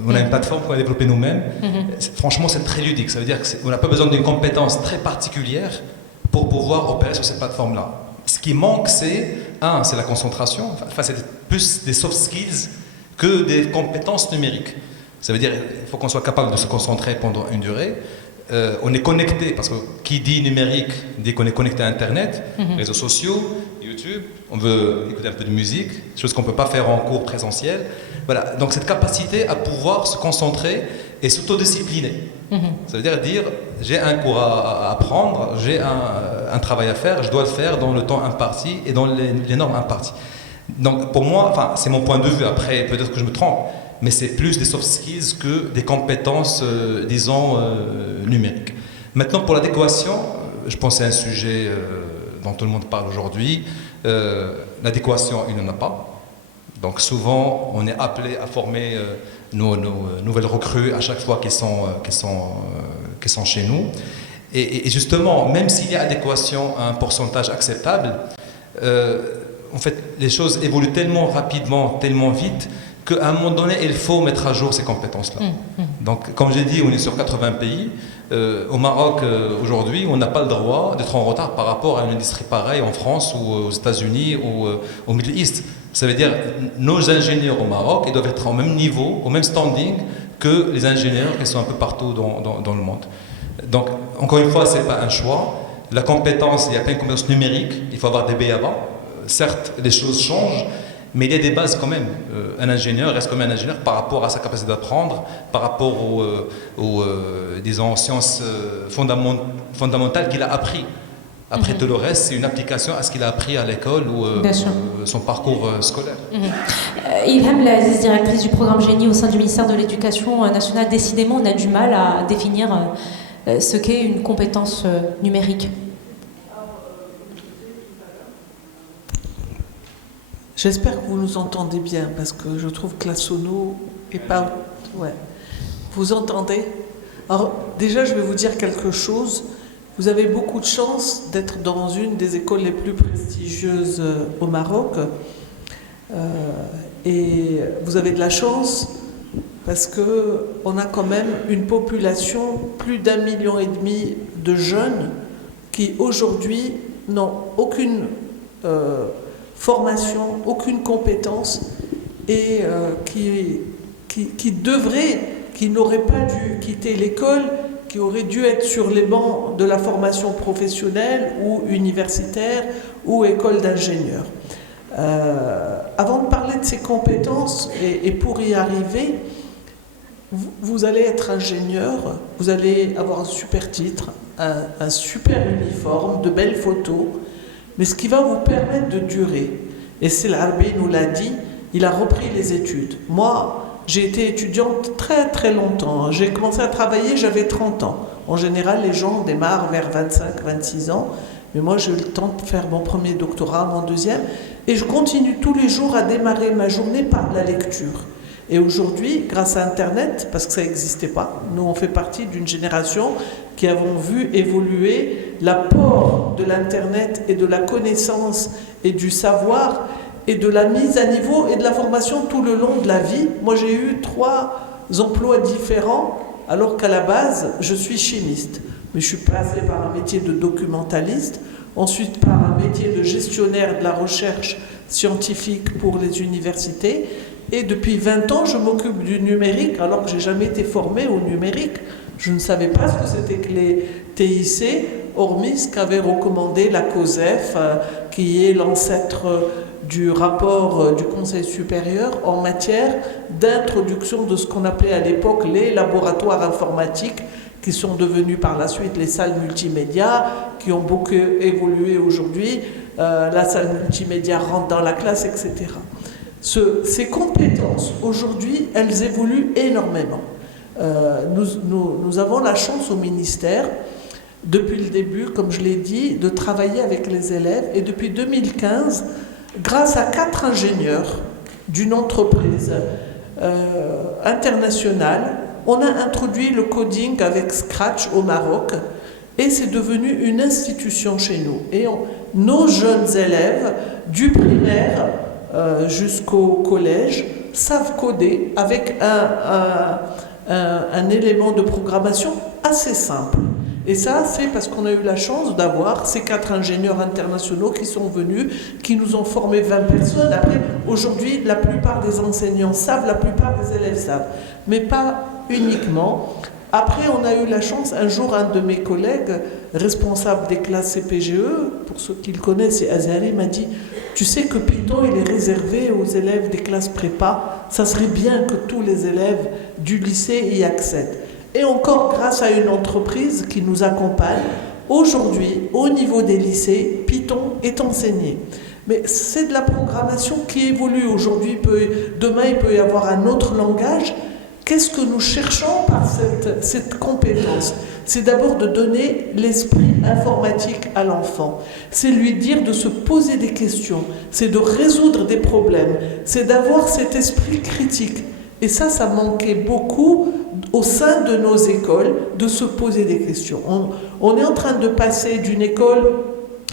On a une plateforme qu'on a développée nous-mêmes. Franchement, c'est très ludique. Ça veut dire qu'on n'a pas besoin d'une compétence très particulière pour pouvoir opérer sur cette plateforme-là. Ce qui manque, c'est la concentration. C'est plus des soft skills que des compétences numériques. Ça veut dire qu'il faut qu'on soit capable de se concentrer pendant une durée. On est connecté, parce que qui dit numérique dit qu'on est connecté à Internet, réseaux sociaux, YouTube, on veut écouter un peu de musique, chose qu'on ne peut pas faire en cours présentiel. Voilà, donc cette capacité à pouvoir se concentrer et s'autodiscipliner. Ça veut dire j'ai un cours à apprendre, j'ai un travail à faire, je dois le faire dans le temps imparti et dans les normes imparties. Donc pour moi, enfin, c'est mon point de vue, après peut-être que je me trompe, mais c'est plus des soft skills que des compétences, disons, numériques. Maintenant, pour l'adéquation, je pense que c'est un sujet dont tout le monde parle aujourd'hui. L'adéquation, il n'y en a pas. Donc souvent, on est appelé à former nos nouvelles recrues à chaque fois qu'elles sont chez nous. Et justement, même s'il y a adéquation à un pourcentage acceptable, en fait, les choses évoluent tellement rapidement, tellement vite, qu'à un moment donné, il faut mettre à jour ces compétences-là. Donc, comme j'ai dit, on est sur 80 pays. Au Maroc, aujourd'hui, on n'a pas le droit d'être en retard par rapport à une industrie pareille en France ou aux États-Unis ou au Middle East. Ça veut dire nos ingénieurs au Maroc, ils doivent être au même niveau, au même standing que les ingénieurs qui sont un peu partout dans le monde. Donc, encore une fois, ce n'est pas un choix. La compétence, il n'y a pas une compétence numérique, il faut avoir des B.A.B.A. Certes, les choses changent, mais il y a des bases quand même. Un ingénieur reste comme un ingénieur par rapport à sa capacité d'apprendre, par rapport aux disons, sciences fondamentales qu'il a appris. Après tout le reste, c'est une application à ce qu'il a appris à l'école ou son parcours scolaire. Ilham Laziz, directrice du programme Génie au sein du ministère de l'Éducation nationale, décidément, on a du mal à définir ce qu'est une compétence numérique. J'espère que vous nous entendez bien, parce que je trouve que la sono est pas... Ouais. Vous entendez? Alors, déjà, je vais vous dire quelque chose. Vous avez beaucoup de chance d'être dans une des écoles les plus prestigieuses au Maroc. Et vous avez de la chance parce qu'on a quand même une population, plus d'1,5 million de jeunes qui aujourd'hui n'ont aucune formation, aucune compétence et qui n'auraient pas dû quitter l'école, qui auraient dû être sur les bancs de la formation professionnelle ou universitaire ou école d'ingénieur. Avant de parler de ces compétences, et pour y arriver, vous allez être ingénieur, vous allez avoir un super titre, un super uniforme, de belles photos, mais ce qui va vous permettre de durer, et c'est l'Arbi nous l'a dit, il a repris les études. Moi, j'ai été étudiante très très longtemps. J'ai commencé à travailler, j'avais 30 ans. En général, les gens démarrent vers 25-26 ans. Mais moi, j'ai eu le temps de faire mon premier doctorat, mon deuxième. Et je continue tous les jours à démarrer ma journée par la lecture. Et aujourd'hui, grâce à Internet, parce que ça n'existait pas, nous, on fait partie d'une génération qui avons vu évoluer l'apport de l'Internet et de la connaissance et du savoir et de la mise à niveau et de la formation tout le long de la vie. Moi, j'ai eu 3 emplois différents, alors qu'à la base, je suis chimiste. Mais je suis passée par un métier de documentaliste, ensuite par un métier de gestionnaire de la recherche scientifique pour les universités. Et depuis 20 ans, je m'occupe du numérique, alors que je n'ai jamais été formée au numérique. Je ne savais pas ce que c'était que les TIC, hormis ce qu'avait recommandé la COSEF, qui est l'ancêtre du rapport du Conseil supérieur en matière d'introduction de ce qu'on appelait à l'époque les laboratoires informatiques, qui sont devenus par la suite les salles multimédia, qui ont beaucoup évolué aujourd'hui. La salle multimédia rentre dans la classe, etc. Ces compétences, aujourd'hui, elles évoluent énormément. Nous avons la chance au ministère, depuis le début, comme je l'ai dit, de travailler avec les élèves. Et depuis 2015, grâce à 4 ingénieurs d'une entreprise internationale, on a introduit le coding avec Scratch au Maroc et c'est devenu une institution chez nous. Et nos jeunes élèves, du primaire jusqu'au collège, savent coder avec un élément de programmation assez simple. Et ça, c'est parce qu'on a eu la chance d'avoir ces 4 ingénieurs internationaux qui sont venus, qui nous ont formé 20 personnes. Après, aujourd'hui, la plupart des enseignants savent, la plupart des élèves savent, mais pas uniquement. Après, on a eu la chance, un jour, un de mes collègues, responsable des classes CPGE, pour ceux qui le connaissent, c'est Azari, m'a dit « Tu sais que Python, il est réservé aux élèves des classes prépa, ça serait bien que tous les élèves du lycée y accèdent. » Et encore, grâce à une entreprise qui nous accompagne, aujourd'hui, au niveau des lycées, Python est enseigné. Mais c'est de la programmation qui évolue. Aujourd'hui, demain, il peut y avoir un autre langage. Qu'est-ce que nous cherchons par cette compétence? C'est d'abord de donner l'esprit informatique à l'enfant. C'est lui dire de se poser des questions. C'est de résoudre des problèmes. C'est d'avoir cet esprit critique. Et ça manquait beaucoup au sein de nos écoles, de se poser des questions. On est en train de passer d'une école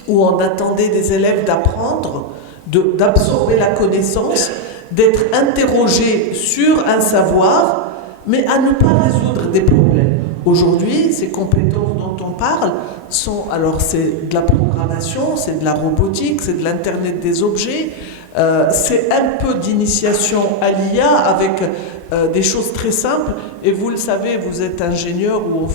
où on attendait des élèves d'apprendre, d'absorber la connaissance, d'être interrogés sur un savoir, mais à ne pas résoudre des problèmes. Aujourd'hui, ces compétences dont on parle alors c'est de la programmation, c'est de la robotique, c'est de l'Internet des objets, c'est un peu d'initiation à l'IA avec des choses très simples. Et vous le savez, vous êtes ingénieur ou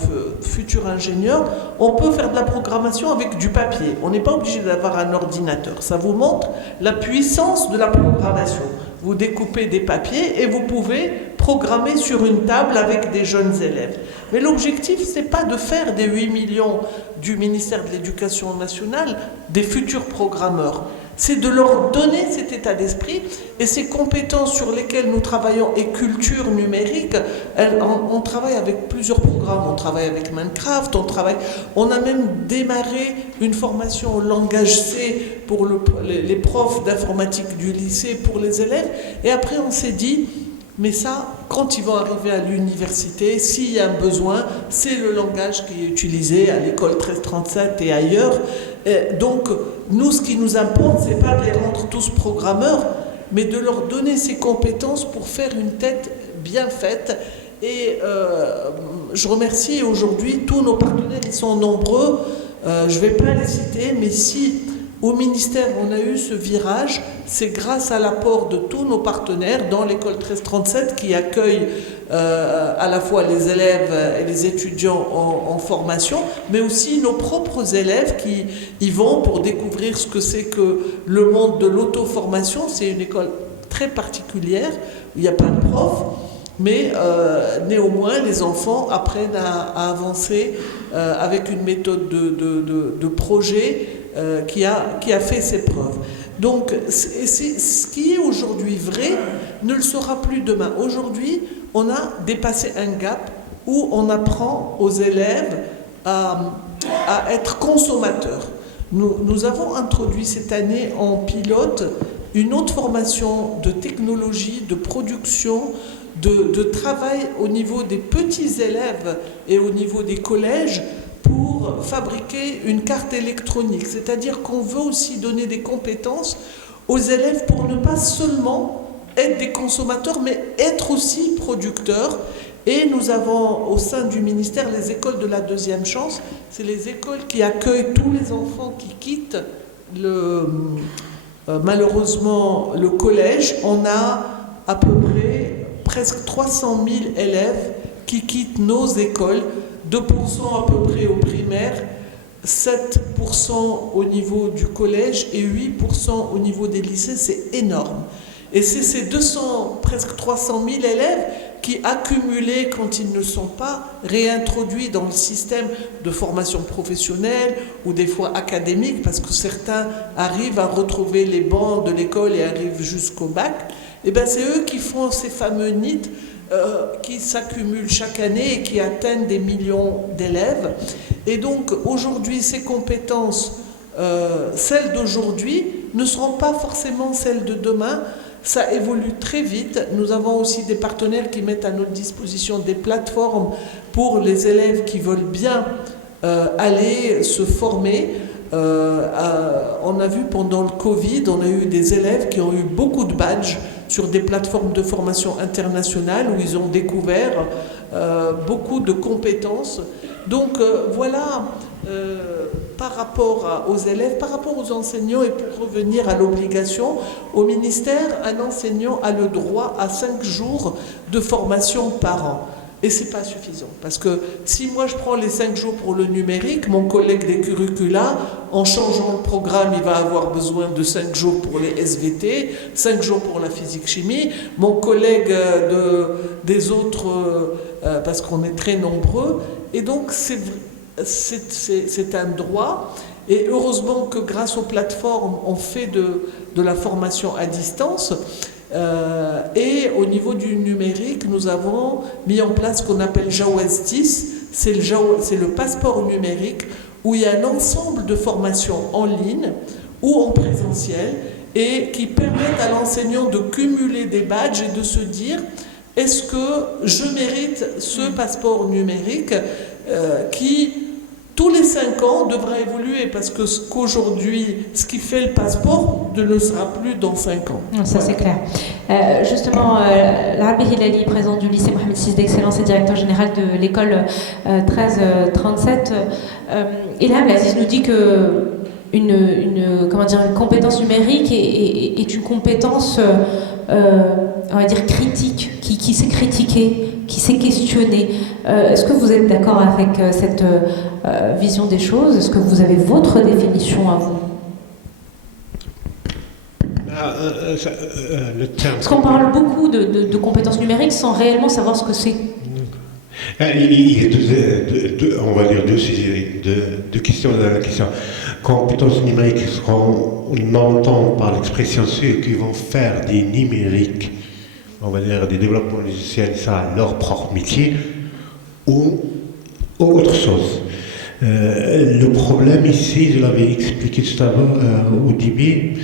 futur ingénieur, on peut faire de la programmation avec du papier. On n'est pas obligé d'avoir un ordinateur. Ça vous montre la puissance de la programmation. Vous découpez des papiers et vous pouvez programmer sur une table avec des jeunes élèves. Mais l'objectif, ce n'est pas de faire des 8 millions du ministère de l'Éducation nationale des futurs programmeurs. C'est de leur donner cet état d'esprit et ces compétences sur lesquelles nous travaillons et culture numérique, on travaille avec plusieurs programmes. On travaille avec Minecraft, on a même démarré une formation au langage C pour les profs d'informatique du lycée, pour les élèves. Et après, on s'est dit, mais ça, quand ils vont arriver à l'université, s'il y a un besoin, c'est le langage qui est utilisé à l'école 1337 et ailleurs. Et donc, nous, ce qui nous importe, c'est pas de les rendre tous programmeurs, mais de leur donner ces compétences pour faire une tête bien faite. Et je remercie aujourd'hui tous nos partenaires, ils sont nombreux, je ne vais pas les citer, mais si au ministère on a eu ce virage, c'est grâce à l'apport de tous nos partenaires dans l'école 1337 qui accueille à la fois les élèves et les étudiants en formation, mais aussi nos propres élèves qui y vont pour découvrir ce que c'est que le monde de l'auto-formation. C'est une école très particulière où il n'y a pas de prof. Mais néanmoins, les enfants apprennent à avancer avec une méthode de projet qui a fait ses preuves. Donc, ce qui est aujourd'hui vrai ne le sera plus demain. Aujourd'hui, on a dépassé un gap où on apprend aux élèves à être consommateurs. Nous avons introduit cette année en pilote une autre formation de technologie, de production, de travail au niveau des petits élèves et au niveau des collèges pour fabriquer une carte électronique. C'est-à-dire qu'on veut aussi donner des compétences aux élèves pour ne pas seulement être des consommateurs, mais être aussi producteurs. Et nous avons au sein du ministère les écoles de la deuxième chance. C'est les écoles qui accueillent tous les enfants qui quittent malheureusement le collège. On a à peu près presque 300 000 élèves qui quittent nos écoles, 2% à peu près au primaire, 7% au niveau du collège et 8% au niveau des lycées. C'est énorme. Et c'est ces presque 300 000 élèves qui, accumulés quand ils ne sont pas réintroduits dans le système de formation professionnelle ou des fois académique, parce que certains arrivent à retrouver les bancs de l'école et arrivent jusqu'au bac, et bien c'est eux qui font ces fameux NEET qui s'accumulent chaque année et qui atteignent des millions d'élèves. Et donc aujourd'hui, ces compétences, celles d'aujourd'hui, ne seront pas forcément celles de demain. Ça évolue très vite. Nous avons aussi des partenaires qui mettent à notre disposition des plateformes pour les élèves qui veulent bien aller se former. On a vu pendant le Covid, on a eu des élèves qui ont eu beaucoup de badges sur des plateformes de formation internationale où ils ont découvert beaucoup de compétences. Donc voilà, par rapport aux élèves, par rapport aux enseignants, et pour revenir à l'obligation, au ministère, un enseignant a le droit à 5 jours de formation par an. Et ce n'est pas suffisant. Parce que si moi je prends les 5 jours pour le numérique, mon collègue des curricula, en changeant le programme, il va avoir besoin de 5 jours pour les SVT, 5 jours pour la physique-chimie. Mon collègue des autres, parce qu'on est très nombreux. Et donc c'est un droit. Et heureusement que grâce aux plateformes, on fait de la formation à distance. Et au niveau du numérique, nous avons mis en place ce qu'on appelle JAWEZ 10, c'est le passeport numérique où il y a un ensemble de formations en ligne ou en présentiel et qui permettent à l'enseignant de cumuler des badges et de se dire est-ce que je mérite ce passeport numérique qui tous les 5 ans devra évoluer parce qu'aujourd'hui, ce qui fait le passeport ne le sera plus dans 5 ans. Ça, c'est clair. Justement, Rabi Hilali, président du lycée Mohamed VI d'Excellence et directeur général de l'école 1337, Ilham Aziz nous dit que une compétence numérique est une compétence, on va dire, critique, qui sait critiquer, qui sait questionner. Est-ce que vous êtes d'accord avec cette vision des choses? Est-ce que vous avez votre définition à vous? Parce qu'on parle beaucoup de compétences numériques sans réellement savoir ce que c'est. Il y a on va dire deux questions dans la question. Compétences numériques, ce qu'on entend par l'expression ceux qui vont faire des numériques, on va dire des développements logiciels, ça leur propre métier, ou autre chose. Le problème ici, je l'avais expliqué tout à l'heure au début,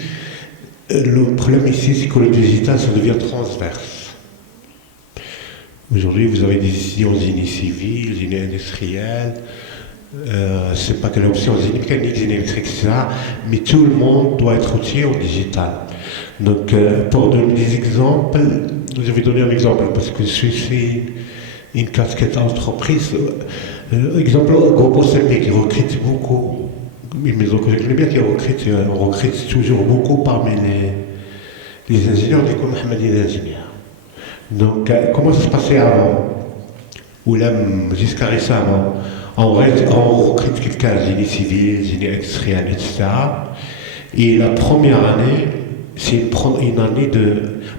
le problème ici, c'est que le digital, ça devient transverse. Aujourd'hui, vous avez des étudiants en génie civil, génie industriel, c'est pas que l'option génie mécanique, génie électrique, etc. Mais tout le monde doit être outillé au digital. Donc, pour donner des exemples, je vais donner un exemple parce que je suis une casquette entreprise. Exemple, Groupe OCP qui recrute beaucoup. Mais je connais bien qu'ils recrutent toujours beaucoup parmi les ingénieurs de l'école Mohammedia d'ingénieurs. Donc, comment ça se passait avant? Ou là, jusqu'à récemment, on recrute quelqu'un, génie civil, génie industriel, etc. Et la première année, c'est une année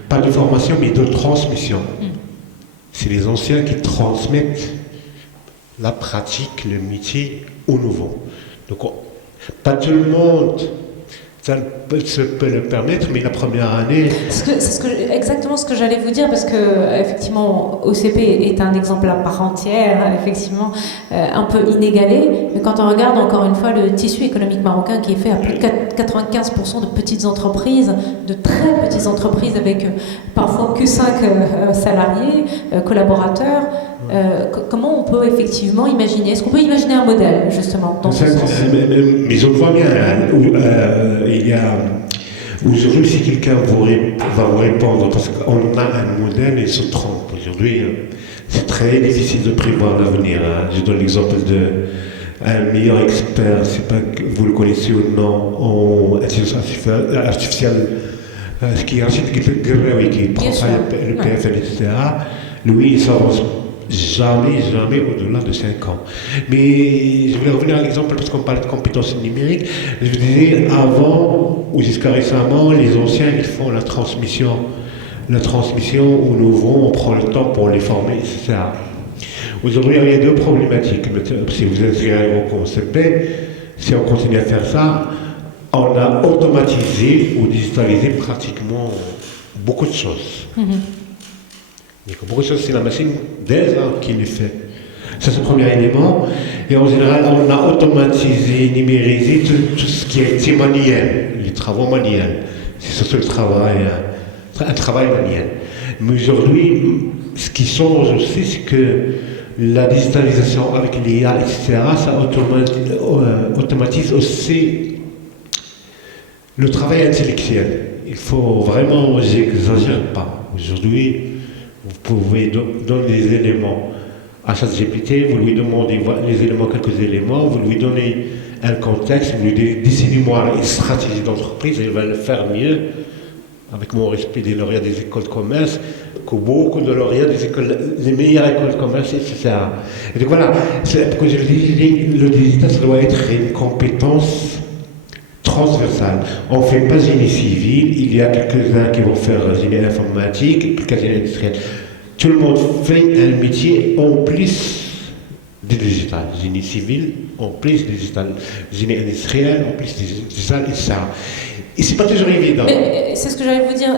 pas de formation, mais de transmission. C'est les anciens qui transmettent la pratique, le métier aux nouveaux. Donc, pas tout le monde peut le permettre, mais la première année... C'est exactement ce que j'allais vous dire, parce que effectivement, OCP est un exemple à part entière, effectivement, un peu inégalé, mais quand on regarde encore une fois le tissu économique marocain qui est fait à plus de 95% de petites entreprises, de très petites entreprises avec parfois que 5 salariés, collaborateurs, comment on peut effectivement imaginer? Est-ce qu'on peut imaginer un modèle, justement, dans ce sens? Mais je le vois bien, il y a... Aujourd'hui, si quelqu'un va vous répondre, parce qu'on a un modèle et il se trompe. Aujourd'hui, c'est très difficile de prévoir l'avenir. Je donne l'exemple d'un meilleur expert, c'est pas que vous le connaissez ou non, en intelligence artificielle, ce qui est Rachid Guerraoui, qui prend le PFL, etc. Lui, il s'avance jamais au-delà de 5 ans. Mais je voulais revenir à l'exemple parce qu'on parle de compétences numériques. Je vous disais, avant ou jusqu'à récemment, les anciens, ils font la transmission aux nouveaux, on prend le temps pour les former, etc. Aujourd'hui, il y a 2 problématiques. Si vous êtes au CP, si on continue à faire ça, on a automatisé ou digitalisé pratiquement beaucoup de choses. Beaucoup de choses, c'est la machine déjà qui les fait. Ça, c'est le premier élément. Et en général, on a automatisé, numérisé tout ce qui a été manuel, les travaux manuels. C'est surtout un travail manuel. Mais aujourd'hui, ce qui change aussi, c'est que la digitalisation avec l'IA, etc., ça automatise aussi le travail intellectuel. Il faut vraiment, j'exagère pas. Aujourd'hui, vous pouvez donner des éléments à ChatGPT, vous lui demandez les éléments, quelques éléments, vous lui donnez un contexte, vous lui dites, décidez-moi une stratégie d'entreprise, et il va le faire mieux, avec mon respect des lauréats des écoles de commerce, que beaucoup de lauréats des écoles, les meilleures écoles de commerce, etc. Et donc voilà, c'est pourquoi je dis, le digital, ça doit être une compétence transversale. On ne fait pas génie civil, il y a quelques-uns qui vont faire génie informatique, quelques génie industriel. Tout le monde fait un métier en plus du digital. Génie civil, en plus du digital. Génie industriel, en plus du digital, etc. Et c'est pas toujours évident. Mais c'est ce que j'allais vous dire.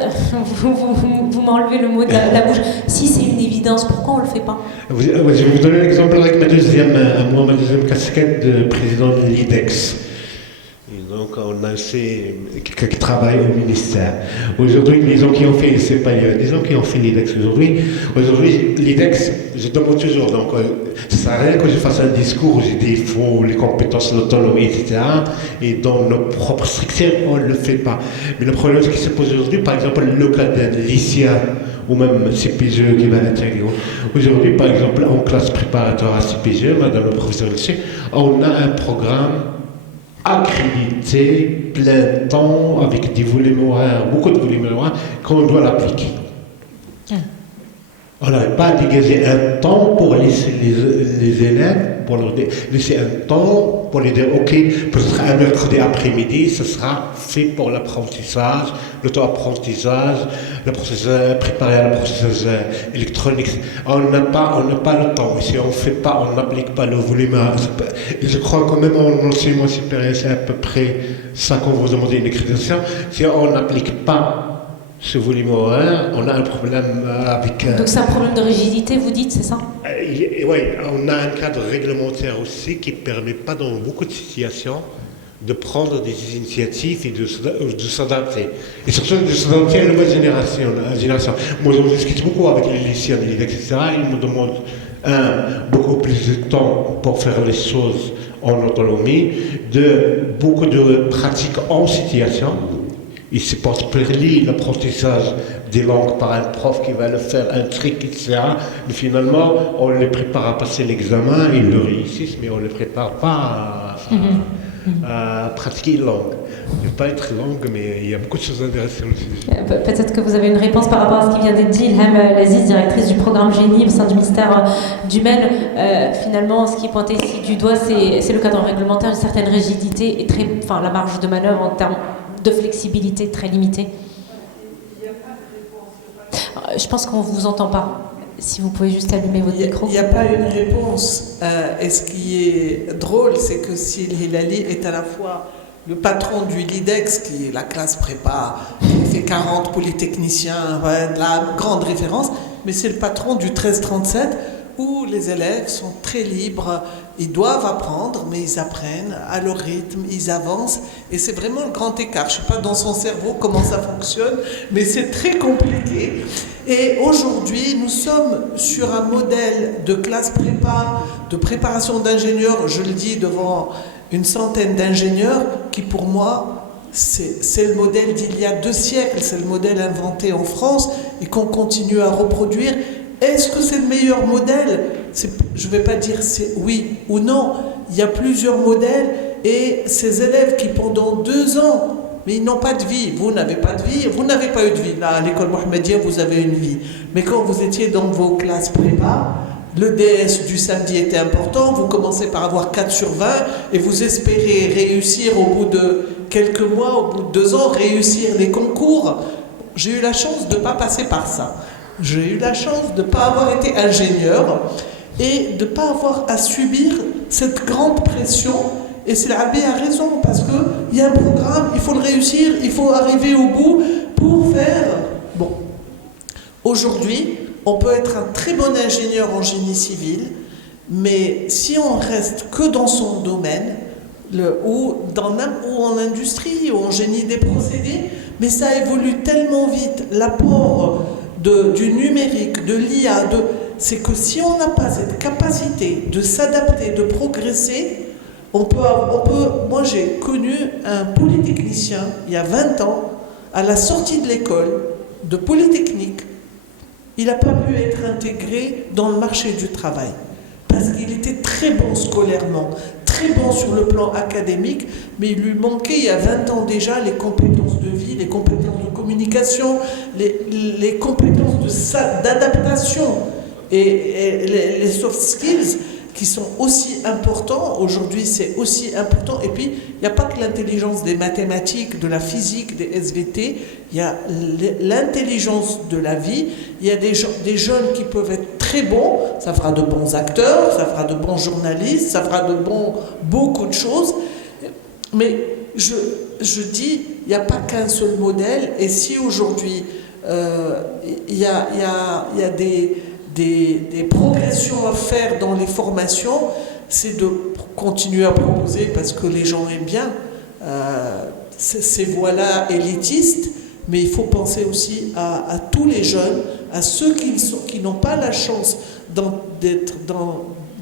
Vous m'enlevez le mot de la bouche. Si c'est une évidence, pourquoi on le fait pas? Je vais vous donner un exemple avec ma deuxième casquette de président de l'IDEX. Et donc, on a quelqu'un qui travaille au ministère. Aujourd'hui, les gens qui ont fait, c'est pas les gens qui ont fait l'IDEX aujourd'hui. Aujourd'hui, l'IDEX, je demande toujours. Donc, ça sert à rien que je fasse un discours où j'ai dit il faut les compétences, l'autonomie, etc. Et dans nos propres structures, on ne le fait pas. Mais le problème, ce qui se pose aujourd'hui, par exemple, le cas d'un lycéen ou même CPGE qui va l'intégrer. Aujourd'hui, par exemple, en classe préparatoire à CPGE, madame le professeur de lycée, on a un programme accrédité, plein temps, avec des volumes horaires, beaucoup de volumes horaires, qu'on doit l'appliquer. On n'arrive pas à dégager un temps pour laisser les élèves, pour leur laisser un temps pour les dire, ok, peut-être un mercredi après-midi, ce sera fait pour l'apprentissage, l'auto-apprentissage, le processus préparé à l'apprentissage électronique. On n'a pas le temps. Et si on ne fait pas, on n'applique pas le volume. Je crois quand même en enseignement supérieur, c'est à peu près ça qu'on vous demande une accréditation. Si on n'applique pas ce volume horaire, on a un problème avec... Donc c'est un problème de rigidité, vous dites, c'est ça? Oui, on a un cadre réglementaire aussi qui ne permet pas dans beaucoup de situations de prendre des initiatives et de s'adapter. Et surtout de s'adapter à la nouvelle génération. Moi, je discute beaucoup avec les lycéens, etc. Ils me demandent, beaucoup plus de temps pour faire les choses en autonomie, beaucoup de pratiques en situation. Il se porte prélis l'apprentissage des langues par un prof qui va le faire, un truc, etc. Mais finalement, on les prépare à passer l'examen, ils le réussissent, mais on ne les prépare pas à pratiquer une langue. Il ne peut pas être langue, mais il y a beaucoup de choses intéressantes aussi. Peut-être que vous avez une réponse par rapport à ce qui vient d'être dit. Ilham Laziz, directrice du programme Génie au sein du ministère du MEN. Finalement, ce qui est pointé ici du doigt, c'est le cadre réglementaire, une certaine rigidité et la marge de manœuvre en termes de flexibilité très limitée. Je pense qu'on ne vous entend pas. Si vous pouvez juste allumer votre micro. Il n'y a pas une réponse. Et ce qui est drôle, c'est que Syl Hilali est à la fois le patron du LIDEX, qui est la classe prépa, qui fait 40 polytechniciens, de la grande référence, mais c'est le patron du 1337, où les élèves sont très libres, ils doivent apprendre, mais ils apprennent à leur rythme, ils avancent, et c'est vraiment le grand écart. Je ne sais pas dans son cerveau comment ça fonctionne, mais c'est très compliqué. Et aujourd'hui, nous sommes sur un modèle de classe prépa, de préparation d'ingénieurs, je le dis devant une centaine d'ingénieurs, qui pour moi, c'est le modèle d'il y a 2 siècles, c'est le modèle inventé en France, et qu'on continue à reproduire. Est-ce que c'est le meilleur modèle? Je ne vais pas dire c'est oui ou non. Il y a plusieurs modèles et ces élèves qui pendant 2 ans, mais ils n'ont pas de vie. Vous n'avez pas de vie, vous n'avez pas eu de vie. Là, à l'école Mohammedia, vous avez une vie. Mais quand vous étiez dans vos classes prépa, le DS du samedi était important. Vous commencez par avoir 4 sur 20 et vous espérez réussir au bout de quelques mois, au bout de 2 ans, réussir les concours. J'ai eu la chance de ne pas passer par ça. J'ai eu la chance de ne pas avoir été ingénieur et de ne pas avoir à subir cette grande pression. Et c'est l'Abbé a raison, parce qu'il y a un programme, il faut le réussir, il faut arriver au bout pour faire... Bon, aujourd'hui, on peut être un très bon ingénieur en génie civil, mais si on reste que dans son domaine, ou en industrie, ou en génie des procédés, mais ça évolue tellement vite, l'apport du numérique, de l'IA, c'est que si on n'a pas cette capacité de s'adapter, de progresser, moi j'ai connu un polytechnicien il y a 20 ans, à la sortie de l'école de Polytechnique, il n'a pas pu être intégré dans le marché du travail. parce qu'il était très bon scolairement, très bon sur le plan académique, mais il lui manquait il y a 20 ans déjà les compétences de vie, les compétences de communication, les compétences d'adaptation et les soft skills qui sont aussi importants. Aujourd'hui, c'est aussi important. Et puis, il n'y a pas que l'intelligence des mathématiques, de la physique, des SVT, il y a l'intelligence de la vie. Il y a des jeunes qui peuvent être très bons, ça fera de bons acteurs, ça fera de bons journalistes, ça fera de beaucoup de choses. Mais je dis, il n'y a pas qu'un seul modèle. Et si aujourd'hui, il y a des progressions à faire dans les formations, c'est de continuer à proposer, parce que les gens aiment bien ces voies-là élitistes, mais il faut penser aussi à tous les jeunes, à ceux qui n'ont pas la chance d'être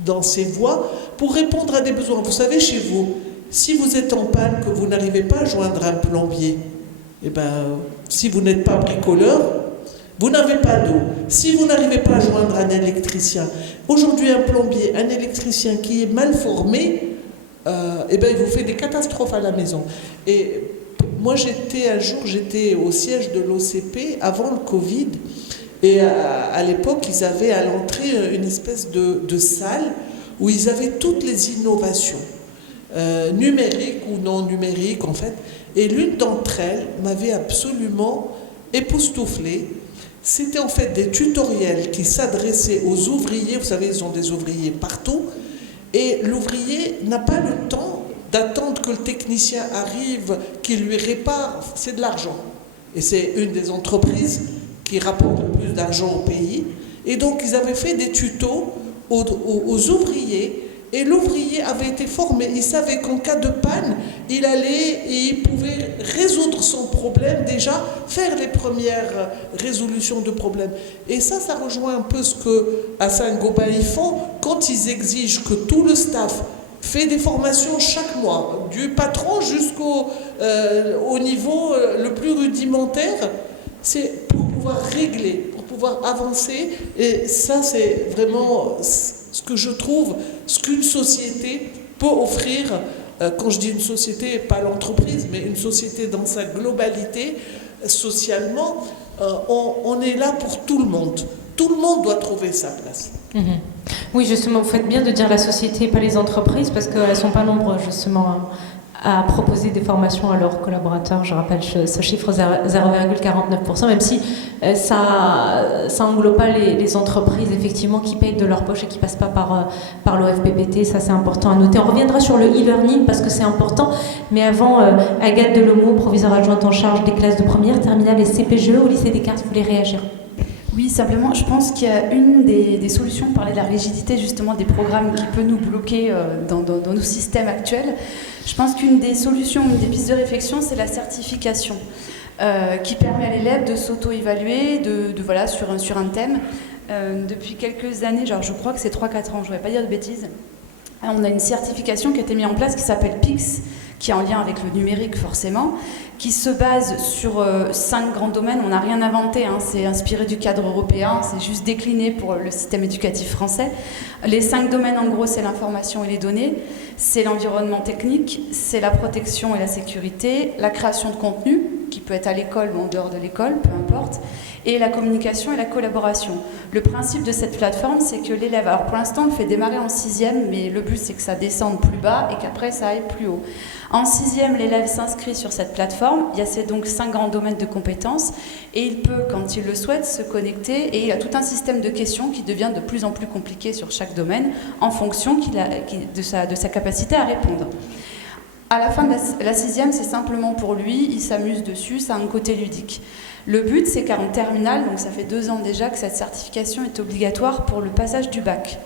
dans ces voies, pour répondre à des besoins. Vous savez, chez vous, si vous êtes en panne, que vous n'arrivez pas à joindre un plombier, eh ben, si vous n'êtes pas bricoleur, vous n'avez pas d'eau. Si vous n'arrivez pas à joindre un électricien, aujourd'hui un plombier, un électricien qui est mal formé, eh ben, il vous fait des catastrophes à la maison. Et moi j'étais au siège de l'OCP avant le Covid, et à l'époque ils avaient à l'entrée une espèce de salle où ils avaient toutes les innovations, numériques ou non numériques en fait, et l'une d'entre elles m'avait absolument époustouflée. C'était en fait des tutoriels qui s'adressaient aux ouvriers. Vous savez, ils ont des ouvriers partout. Et l'ouvrier n'a pas le temps d'attendre que le technicien arrive, qu'il lui répare. C'est de l'argent. Et c'est une des entreprises qui rapporte le plus d'argent au pays. Et donc, ils avaient fait des tutos aux ouvriers. Et l'ouvrier avait été formé, il savait qu'en cas de panne, il allait et il pouvait résoudre son problème, déjà faire les premières résolutions de problèmes. Et ça rejoint un peu ce qu'à Saint-Gobain ils font quand ils exigent que tout le staff fait des formations chaque mois, du patron jusqu'au au niveau le plus rudimentaire. C'est pour pouvoir régler, pour pouvoir avancer. Et ça, c'est vraiment ce que je trouve, ce qu'une société peut offrir. Quand je dis une société, pas l'entreprise, mais une société dans sa globalité, socialement, on est là pour tout le monde. Tout le monde doit trouver sa place. Mmh. Oui, justement, vous faites bien de dire la société, pas les entreprises, parce qu'elles ne sont pas nombreuses, justement, à proposer des formations à leurs collaborateurs. Je rappelle ce chiffre 0,49%, même si ça englobe pas les entreprises effectivement qui payent de leur poche et qui passent pas par l'OFPPT. Ça, c'est important à noter. On reviendra sur le e-learning parce que c'est important. Mais avant, Agathe Delhomeau, proviseure adjointe en charge des classes de première, terminale et CPGE au lycée Descartes, vous voulez réagir? Oui, simplement, je pense qu'il y a une des solutions, parler de la rigidité justement des programmes qui peut nous bloquer dans nos systèmes actuels. Je pense qu'une des solutions, une des pistes de réflexion, c'est la certification qui permet à l'élève de s'auto-évaluer voilà, sur un thème. Depuis quelques années, genre je crois que c'est 3-4 ans, je ne voudrais pas dire de bêtises, on a une certification qui a été mise en place qui s'appelle PIX, qui est en lien avec le numérique forcément, qui se base sur 5 grands domaines. On n'a rien inventé, hein, c'est inspiré du cadre européen, c'est juste décliné pour le système éducatif français. Les 5 domaines, en gros, c'est l'information et les données, c'est l'environnement technique, c'est la protection et la sécurité, la création de contenu, qui peut être à l'école ou en dehors de l'école, peu importe, et la communication et la collaboration. Le principe de cette plateforme, c'est que l'élève, alors pour l'instant, on le fait démarrer en 6e, mais le but, c'est que ça descende plus bas et qu'après, ça aille plus haut. En 6e, l'élève s'inscrit sur cette plateforme. Il y a donc 5 grands domaines de compétences et il peut, quand il le souhaite, se connecter et il y a tout un système de questions qui devient de plus en plus compliqué sur chaque domaine en fonction de sa capacité à répondre. À la fin de la 6e, c'est simplement pour lui, il s'amuse dessus, ça a un côté ludique. Le but, c'est qu'en terminale, donc ça fait 2 ans déjà que cette certification est obligatoire pour le passage du bac.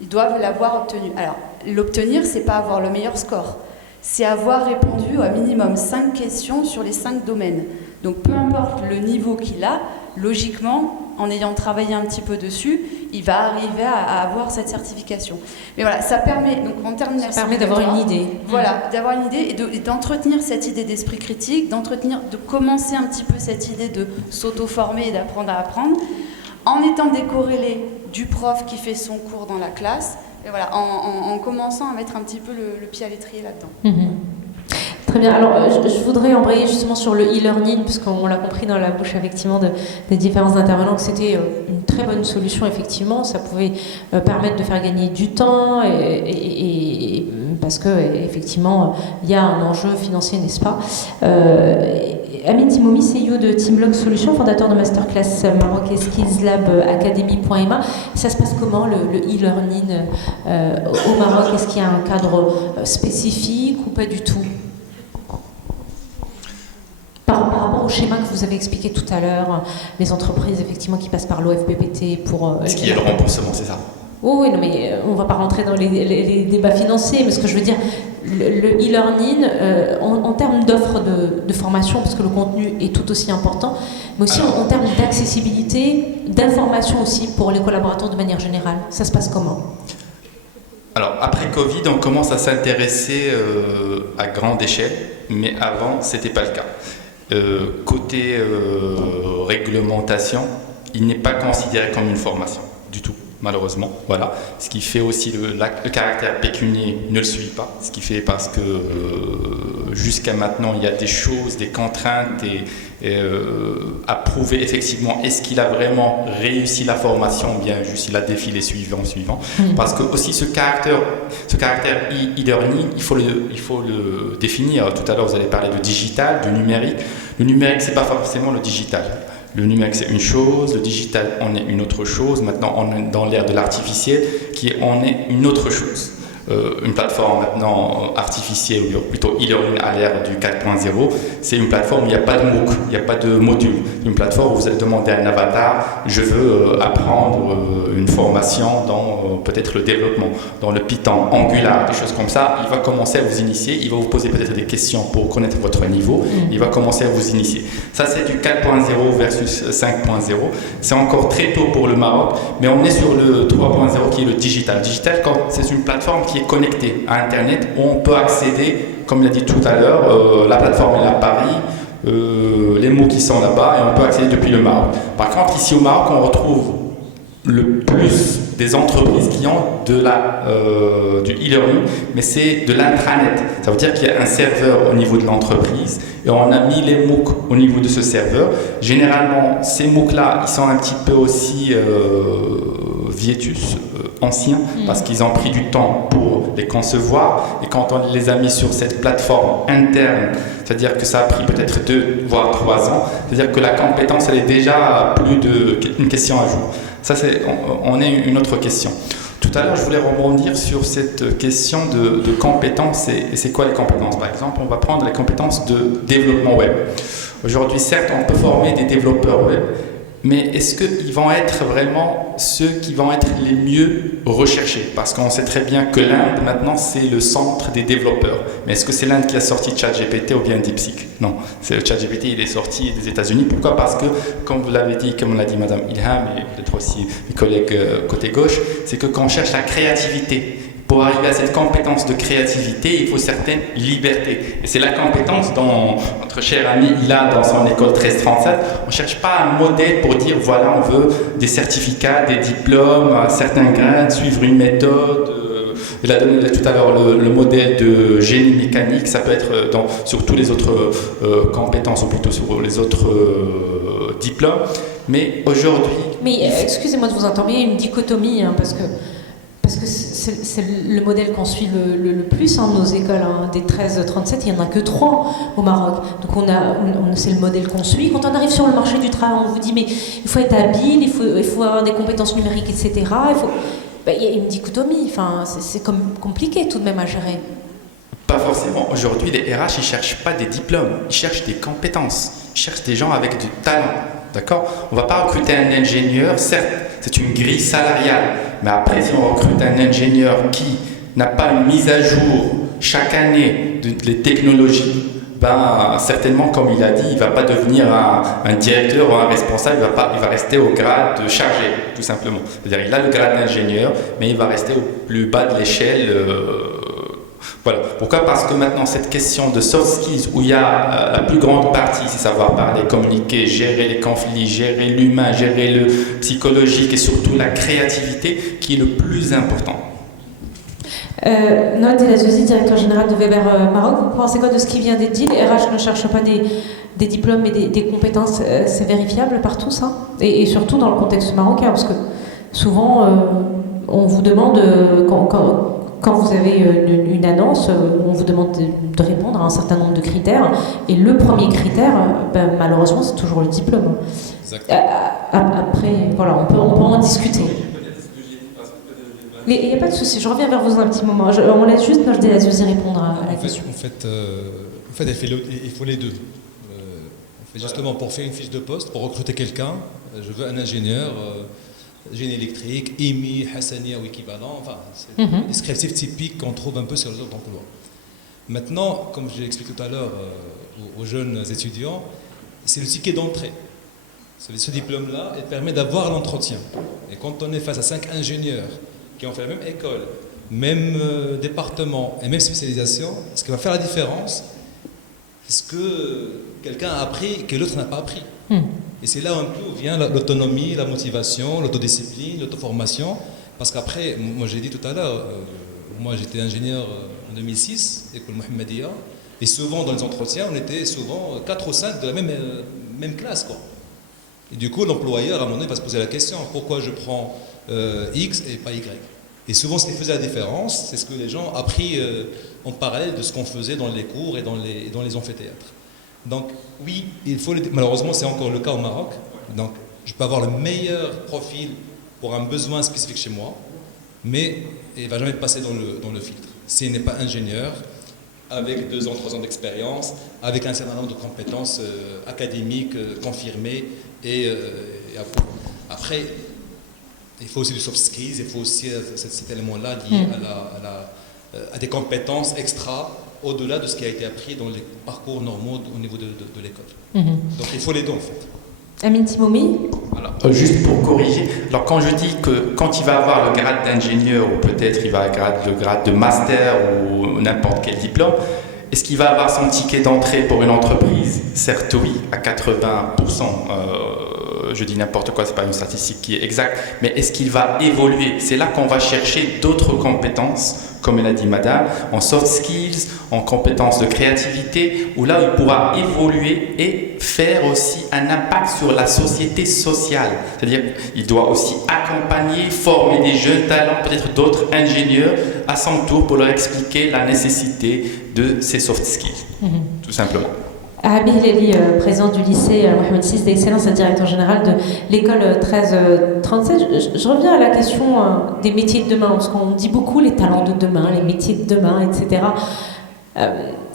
Ils doivent l'avoir obtenue. Alors, l'obtenir, c'est pas avoir le meilleur score. C'est avoir répondu au minimum 5 questions sur les 5 domaines. Donc peu importe le niveau qu'il a, logiquement, en ayant travaillé un petit peu dessus, il va arriver à avoir cette certification. Mais voilà, ça permet, donc en terminale, ça permet d'avoir une idée. Voilà, d'avoir une idée et d'entretenir cette idée d'esprit critique, de commencer un petit peu cette idée de s'auto-former et d'apprendre à apprendre, en étant décorrélé du prof qui fait son cours dans la classe, Et voilà, en commençant à mettre un petit peu le pied à l'étrier là-dedans. Très bien. Alors, je voudrais embrayer justement sur le e-learning, puisqu'on l'a compris dans la bouche effectivement des différents intervenants que c'était une très bonne solution. Effectivement, ça pouvait permettre de faire gagner du temps, et parce que effectivement, il y a un enjeu financier, n'est-ce pas? Amin Timoumi, CEO de Teamlog Solutions, fondateur de Masterclass Maroc et Skills Lab Academy.ma. Ça se passe comment le e-learning au Maroc? Est-ce qu'il y a un cadre spécifique ou pas du tout? Par rapport au schéma que vous avez expliqué tout à l'heure, les entreprises effectivement qui passent par l'OFPPT pour... Est-ce qu'il y a le remboursement, c'est ça? Oui, non, mais on ne va pas rentrer dans les débats financiers, mais ce que je veux dire, le e-learning, en termes d'offres de formation, parce que le contenu est tout aussi important, mais aussi en termes d'accessibilité, d'information aussi pour les collaborateurs de manière générale. Ça se passe comment? Alors, après Covid, on commence à s'intéresser à grande échelle, mais avant, ce n'était pas le cas. Côté réglementation, il n'est pas considéré comme une formation du tout, malheureusement. Voilà. Ce qui fait aussi le caractère pécunier ne le suit pas. Ce qui fait parce que jusqu'à maintenant, il y a des choses, des contraintes à prouver effectivement est-ce qu'il a vraiment réussi la formation ou bien juste il a défilé suivant. Parce que aussi ce caractère e-learning, il faut le définir. Tout à l'heure, vous allez parler de digital, du numérique. Le numérique, c'est pas forcément le digital. Le numérique, c'est une chose, le digital, on est une autre chose. Maintenant, on est dans l'ère de l'artificiel, on est une autre chose. Une plateforme maintenant artificielle, ou plutôt e-learning à l'ère du 4.0, c'est une plateforme où il n'y a pas de MOOC, il n'y a pas de module. Une plateforme où vous allez demander à un avatar, je veux apprendre une formation dans peut-être le développement, dans le Python, Angular, des choses comme ça. Il va commencer à vous initier, il va vous poser peut-être des questions pour connaître votre niveau, il va commencer à vous initier. Ça, c'est du 4.0 versus 5.0. C'est encore très tôt pour le Maroc, mais on est sur le 3.0 qui est le digital. Digital, c'est une plateforme qui est connectée à Internet où on peut accéder, comme il a dit tout à l'heure, la plateforme est à Paris, les mots qui sont là-bas et on peut accéder depuis le Maroc. Par contre, ici au Maroc, on retrouve le plus des entreprises qui ont du e-learning, mais c'est de l'intranet. Ça veut dire qu'il y a un serveur au niveau de l'entreprise et on a mis les MOOC au niveau de ce serveur. Généralement, ces MOOC-là, ils sont un petit peu aussi viétus, anciens, parce qu'ils ont pris du temps pour les concevoir, et quand on les a mis sur cette plateforme interne, c'est-à-dire que ça a pris peut-être 2 voire 3 ans, c'est-à-dire que la compétence, elle est déjà plus d'une question à jour. Ça, on est une autre question. Tout à l'heure, je voulais rebondir sur cette question de compétences, et c'est quoi les compétences? Par exemple, on va prendre les compétences de développement web. Aujourd'hui, certes, on peut former des développeurs web, mais est-ce qu'ils vont être vraiment ceux qui vont être les mieux recherchés? Parce qu'on sait très bien que l'Inde, maintenant, c'est le centre des développeurs. Mais est-ce que c'est l'Inde qui a sorti ChatGPT ou bien DeepSeek? Non, c'est le ChatGPT, il est sorti des États-Unis. Pourquoi? Parce que, comme vous l'avez dit, comme l'a dit Madame Ilham et peut-être aussi mes collègues côté gauche, c'est que quand on cherche la créativité, pour arriver à cette compétence de créativité, il faut certaines libertés. Et c'est la compétence dont notre cher ami il a dans son école 1337. On ne cherche pas un modèle pour dire voilà, on veut des certificats, des diplômes, à certains grades, suivre une méthode. Il a donné tout à l'heure le modèle de génie mécanique. Ça peut être sur tous les autres compétences, ou plutôt sur les autres diplômes. Mais aujourd'hui... Mais excusez-moi de vous interrompre, il y a une dichotomie, hein, parce que c'est le modèle qu'on suit le plus dans nos écoles, hein. Des 13-37, il n'y en a que 3 au Maroc. Donc c'est le modèle qu'on suit. Quand on arrive sur le marché du travail, on vous dit mais il faut être habile, il faut avoir des compétences numériques, etc. Il y a une dichotomie, enfin, c'est compliqué tout de même à gérer. Pas forcément. Aujourd'hui, les RH, ils ne cherchent pas des diplômes, ils cherchent des compétences. Ils cherchent des gens avec du talent. D'accord? On ne va pas recruter un ingénieur, certes, c'est une grille salariale. Mais après, si on recrute un ingénieur qui n'a pas une mise à jour chaque année des technologies, certainement, comme il a dit, il ne va pas devenir un directeur ou un responsable, il va rester au grade de chargé, tout simplement. C'est-à-dire qu'il a le grade d'ingénieur, mais il va rester au plus bas de l'échelle. Voilà. Pourquoi? Parce que maintenant, cette question de soft skills, où il y a la plus grande partie, c'est savoir parler, communiquer, gérer les conflits, gérer l'humain, gérer le psychologique et surtout la créativité, qui est le plus important. Note Elazouzi, directeur général de Weber Maroc, vous pensez quoi de ce qui vient d'être dit? Les RH ne cherchent pas des diplômes et des compétences, c'est vérifiable partout ça? Et surtout dans le contexte marocain, parce que souvent on vous demande, quand vous avez une annonce, on vous demande de répondre à un certain nombre de critères, et le premier critère, malheureusement, c'est toujours le diplôme. Après, voilà, on peut en discuter. Il n'y a pas de souci, je reviens vers vous un petit moment. On laisse juste Note Elazouzi répondre à la question. En fait, il faut les deux. Justement, pour faire une fiche de poste, pour recruter quelqu'un, je veux un ingénieur, génie électrique, IMI, Hassania ou équivalent. Enfin, c'est un descriptif typique qu'on trouve un peu sur les offres d'emploi. Maintenant, comme je l'ai expliqué tout à l'heure aux jeunes étudiants, c'est le ticket d'entrée. Ce diplôme-là, il permet d'avoir l'entretien. Et quand on est face à 5 ingénieurs qui ont fait la même école, même département et même spécialisation, ce qui va faire la différence, c'est ce que quelqu'un a appris que l'autre n'a pas appris. Et c'est là un peu où vient l'autonomie, la motivation, l'autodiscipline, l'auto-formation. Parce qu'après, moi j'ai dit tout à l'heure, moi j'étais ingénieur en 2006, école Mohammedia, et souvent dans les entretiens, on était souvent 4 ou 5 de la même classe, quoi. Et du coup, l'employeur, à un moment donné, va se poser la question, pourquoi je prends X et pas Y? Et souvent, ce qui faisait la différence, c'est ce que les gens ont appris en parallèle de ce qu'on faisait dans les cours et dans les amphithéâtres. Donc, oui, malheureusement, c'est encore le cas au Maroc. Donc, je peux avoir le meilleur profil pour un besoin spécifique chez moi, mais il ne va jamais passer dans le filtre. S'il n'est pas ingénieur, avec 2 ans, 3 ans d'expérience, avec un certain nombre de compétences académiques confirmées. Et après, il faut aussi du soft skills, il faut aussi cet élément-là lié à des compétences extra, au-delà de ce qui a été appris dans les parcours normaux au niveau de l'école. Donc il faut les deux en fait. Amine Timoumi. Voilà. Juste pour corriger, alors quand je dis que quand il va avoir le grade d'ingénieur ou peut-être il va avoir le grade de master ou n'importe quel diplôme, est-ce qu'il va avoir son ticket d'entrée pour une entreprise? Certes oui, à 80%. Je dis n'importe quoi, c'est pas une statistique qui est exacte, mais est-ce qu'il va évoluer? C'est là qu'on va chercher d'autres compétences, comme elle a dit madame, en soft skills, en compétences de créativité, où là il pourra évoluer et faire aussi un impact sur la société sociale. C'est-à-dire il doit aussi accompagner, former des jeunes talents, peut-être d'autres ingénieurs, à son tour pour leur expliquer la nécessité de ces soft skills, tout simplement. Abi Hilali, président du lycée Mohamed VI d'Excellence et directeur général de l'école 1337. Je reviens à la question des métiers de demain, parce qu'on dit beaucoup les talents de demain, les métiers de demain, etc.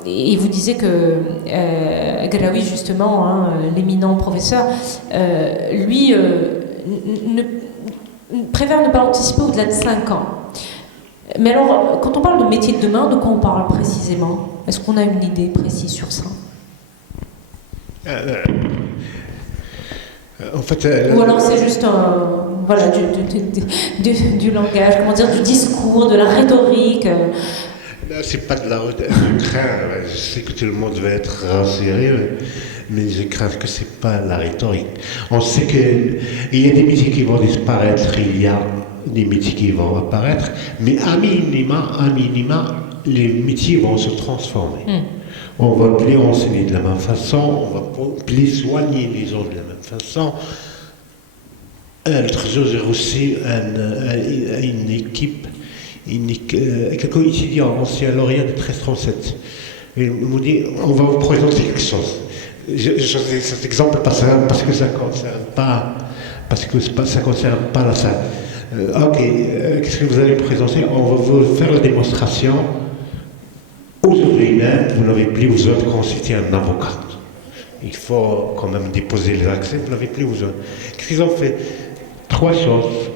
Et vous disiez que Galaoui, justement, l'éminent professeur, lui, préfère ne pas anticiper au-delà de 5 ans. Mais alors, quand on parle de métiers de demain, de quoi on parle précisément? Est-ce qu'on a une idée précise sur ça? En fait, ou alors c'est juste voilà, du langage, comment dire, du discours, de la rhétorique. C'est pas de la rhétorique. Je crains, je sais que tout le monde va être sérieux, mais je crains que c'est pas la rhétorique. On sait qu'il y a des métiers qui vont disparaître, il y a des métiers qui vont apparaître, mais à minima, les métiers vont se transformer. On va plus enseigner de la même façon, on va plus soigner les gens de la même façon. L'autre jour, j'ai reçu une équipe, quelques étudiants anciens lauréats de 1337. Ils m'ont dit, on va vous présenter quelque chose. J'ai choisi cet exemple parce que ça ne concerne pas la salle. Ok, qu'est-ce que vous allez présenter? On va vous faire la démonstration. Aujourd'hui même, vous n'avez plus besoin de constituer un avocat. Il faut quand même déposer les accès, vous n'avez plus besoin. Qu'est-ce qu'ils ont fait? 3 choses.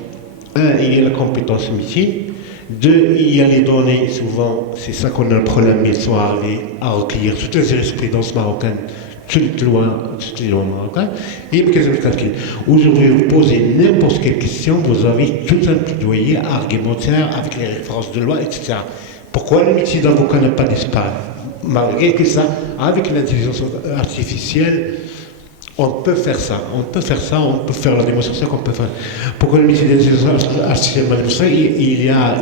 1, il y a la compétence métier. 2, il y a les données. Souvent, c'est ça qu'on a le problème. Ils sont allés à recueillir toutes les jurisprudences marocaines, toutes les lois marocaines. Et il y a une question de calcul. Aujourd'hui, vous posez n'importe quelle question, vous avez tout un plaidoyer argumentaire avec les références de loi, etc. Pourquoi le métier d'avocat n'a pas disparu? Malgré que ça, avec l'intelligence artificielle, on peut faire ça, on peut faire la démonstration qu'on peut faire. Pourquoi le métier d'intelligence artificielle n'a pas disparu? Il y a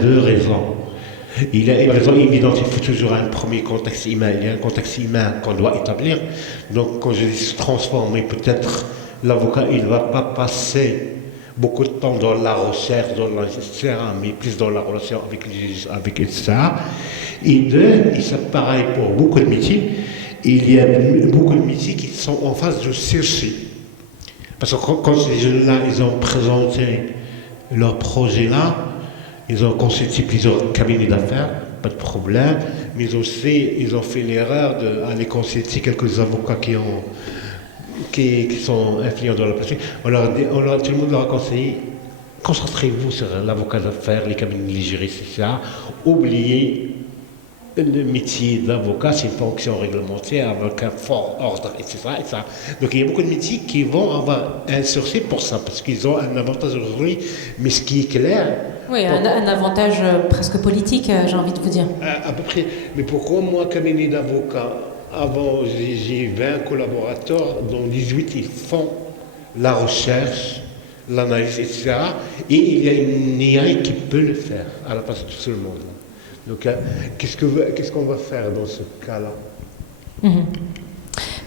2 raisons. Il identifie toujours un premier contexte humain. Il y a un contexte humain qu'on doit établir. Donc, quand je dis se transformer, peut-être l'avocat, il ne va pas passer beaucoup de temps dans la recherche, etc., mais plus dans la relation avec les juges, etc. Et deux, et c'est pareil pour beaucoup de métiers, il y a beaucoup de métiers qui sont en phase de sursis. Parce que quand ces jeunes-là, ils ont présenté leur projet-là, ils ont consulté plusieurs cabinets d'affaires, pas de problème, mais aussi ils ont fait l'erreur d'aller consulter quelques avocats qui sont influents dans la pratique. Tout le monde leur a conseillé, concentrez-vous sur l'avocat d'affaires, les cabinets, les juristes, etc. Oubliez le métier d'avocat, c'est une fonction réglementaire avec un fort ordre, etc., etc. Donc il y a beaucoup de métiers qui vont avoir un sursis pour ça, parce qu'ils ont un avantage aujourd'hui, mais ce qui est clair... Oui, un avantage presque politique, j'ai envie de vous dire. À peu près. Mais pourquoi moi, cabinet d'avocat, avant j'ai 20 collaborateurs, dont 18 ils font la recherche, l'analyse, etc. Et il y a une IA qui peut le faire à la place de tout le monde. Donc, qu'est-ce qu'on va faire dans ce cas-là?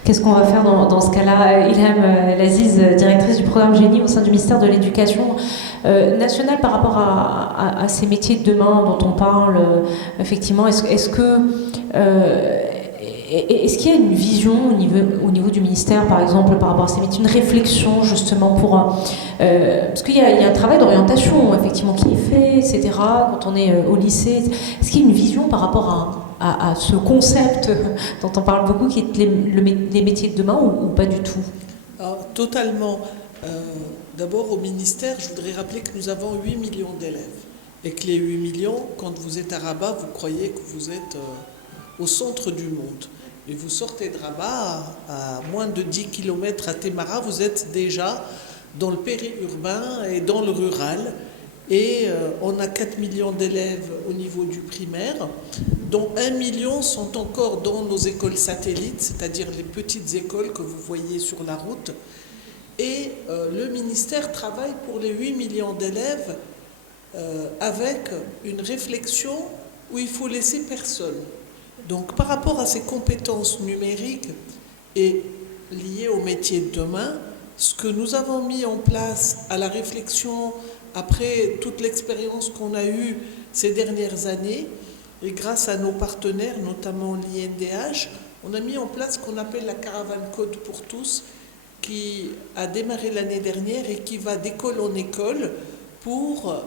Qu'est-ce qu'on va faire dans ce cas-là? Ilham Laziz, directrice du programme Génie au sein du ministère de l'Éducation nationale, par rapport à ces métiers de demain dont on parle, effectivement, est-ce qu'il y a une vision au niveau du ministère, par exemple, par rapport à ces métiers, une réflexion justement parce qu'il y a un travail d'orientation, effectivement, qui est fait, etc., quand on est au lycée. Est-ce qu'il y a une vision par rapport à ce concept dont on parle beaucoup, qui est les métiers de demain, ou pas du tout? Alors, totalement. D'abord, au ministère, je voudrais rappeler que nous avons 8 millions d'élèves. Et que les 8 millions, quand vous êtes à Rabat, vous croyez que vous êtes au centre du monde. Et vous sortez de Rabat, à moins de 10 km à Témara, vous êtes déjà dans le périurbain et dans le rural. Et on a 4 millions d'élèves au niveau du primaire, dont 1 million sont encore dans nos écoles satellites, c'est-à-dire les petites écoles que vous voyez sur la route. Et le ministère travaille pour les 8 millions d'élèves avec une réflexion où il faut laisser personne. Donc par rapport à ces compétences numériques et liées au métier de demain, ce que nous avons mis en place à la réflexion après toute l'expérience qu'on a eue ces dernières années, et grâce à nos partenaires, notamment l'INDH, on a mis en place ce qu'on appelle la caravane Code pour tous, qui a démarré l'année dernière et qui va d'école en école pour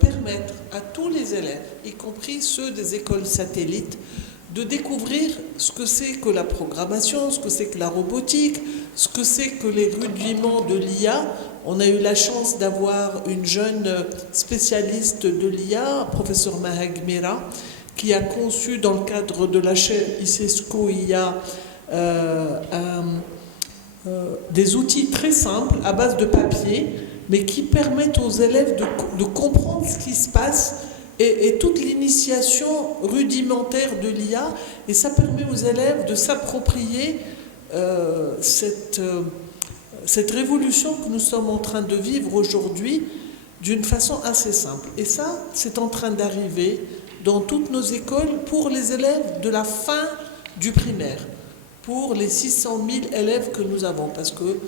permettre à tous les élèves, y compris ceux des écoles satellites, de découvrir ce que c'est que la programmation, ce que c'est que la robotique, ce que c'est que les rudiments de l'IA. On a eu la chance d'avoir une jeune spécialiste de l'IA, professeur Mahag Mira, qui a conçu dans le cadre de la chaîne ICESCO IA des outils très simples à base de papier, mais qui permettent aux élèves de comprendre ce qui se passe et toute l'initiation rudimentaire de l'IA. Et ça permet aux élèves de s'approprier cette révolution que nous sommes en train de vivre aujourd'hui d'une façon assez simple. Et ça, c'est en train d'arriver dans toutes nos écoles pour les élèves de la fin du primaire, pour les 600 000 élèves que nous avons. Parce que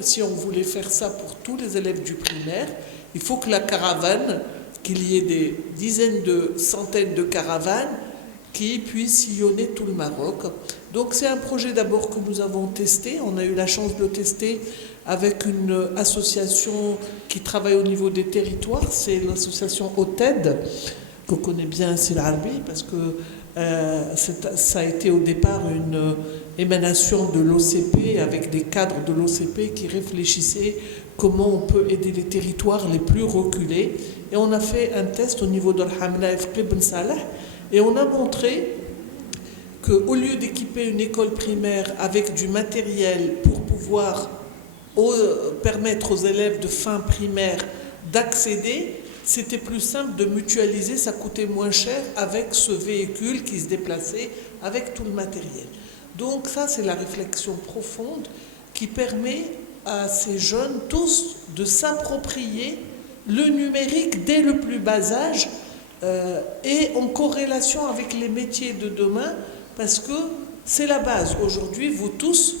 si on voulait faire ça pour tous les élèves du primaire, il faut que la caravane, qu'il y ait des dizaines de centaines de caravanes qui puissent sillonner tout le Maroc. Donc c'est un projet d'abord que nous avons testé. On a eu la chance de le tester avec une association qui travaille au niveau des territoires. C'est l'association OTED, qu'on connaît bien, c'est l'Arbi, parce que ça a été au départ une émanation de l'OCP, avec des cadres de l'OCP qui réfléchissaient comment on peut aider les territoires les plus reculés. Et on a fait un test au niveau de l'Hamla FP Ben Salah, et on a montré qu'au lieu d'équiper une école primaire avec du matériel pour pouvoir permettre aux élèves de fin primaire d'accéder, c'était plus simple de mutualiser, ça coûtait moins cher avec ce véhicule qui se déplaçait avec tout le matériel. Donc ça, c'est la réflexion profonde qui permet à ces jeunes tous de s'approprier le numérique dès le plus bas âge, et en corrélation avec les métiers de demain, parce que c'est la base. Aujourd'hui, vous tous,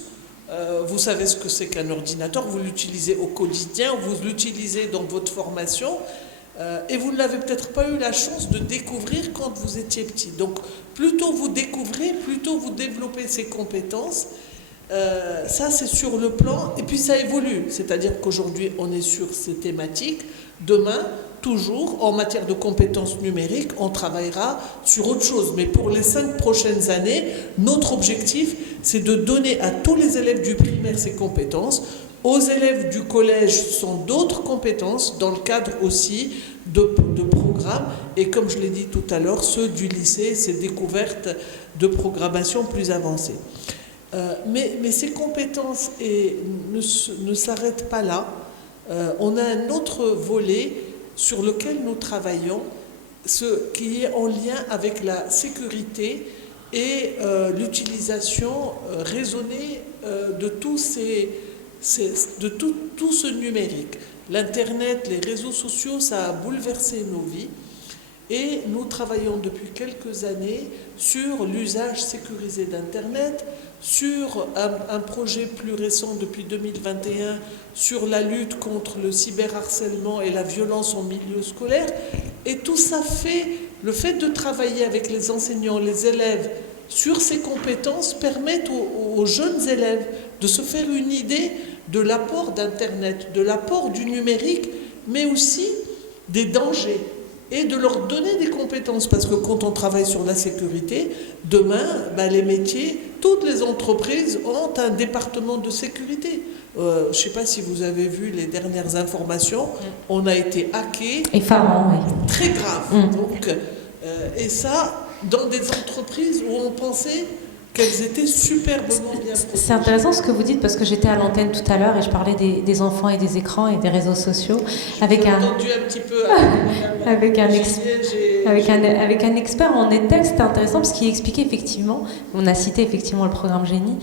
vous savez ce que c'est qu'un ordinateur, vous l'utilisez au quotidien, vous l'utilisez dans votre formation, et vous ne l'avez peut-être pas eu la chance de découvrir quand vous étiez petit. Donc, plus tôt vous découvrez, plus tôt vous développez ces compétences. Ça, c'est sur le plan, et puis ça évolue. C'est-à-dire qu'aujourd'hui, on est sur ces thématiques. Demain, toujours, en matière de compétences numériques, on travaillera sur autre chose. Mais pour les 5 prochaines années, notre objectif, c'est de donner à tous les élèves du primaire ces compétences. Aux élèves du collège sont d'autres compétences, dans le cadre aussi de programmes. Et comme je l'ai dit tout à l'heure, ceux du lycée, ces découvertes de programmation plus avancées. Mais ces compétences ne s'arrêtent pas là. On a un autre volet sur lequel nous travaillons, ce qui est en lien avec la sécurité et l'utilisation raisonnée de tout ce numérique. L'Internet, les réseaux sociaux, ça a bouleversé nos vies. Et nous travaillons depuis quelques années sur l'usage sécurisé d'Internet, sur un projet plus récent depuis 2021 sur la lutte contre le cyberharcèlement et la violence en milieu scolaire. Et tout ça le fait de travailler avec les enseignants, les élèves sur ces compétences permettent aux jeunes élèves de se faire une idée de l'apport d'Internet, de l'apport du numérique, mais aussi des dangers. Et de leur donner des compétences, parce que quand on travaille sur la sécurité, demain, les métiers, toutes les entreprises ont un département de sécurité. Je ne sais pas si vous avez vu les dernières informations, on a été hacké. Effarant, oui. Très grave. Donc, et ça, dans des entreprises où on pensait qu'elles étaient superbement bien protégées. C'est intéressant ce que vous dites, parce que j'étais à l'antenne tout à l'heure et je parlais des enfants et des écrans et des réseaux sociaux. Avec un expert en ETEL, c'était intéressant parce qu'il expliquait effectivement, on a cité effectivement le programme Génie,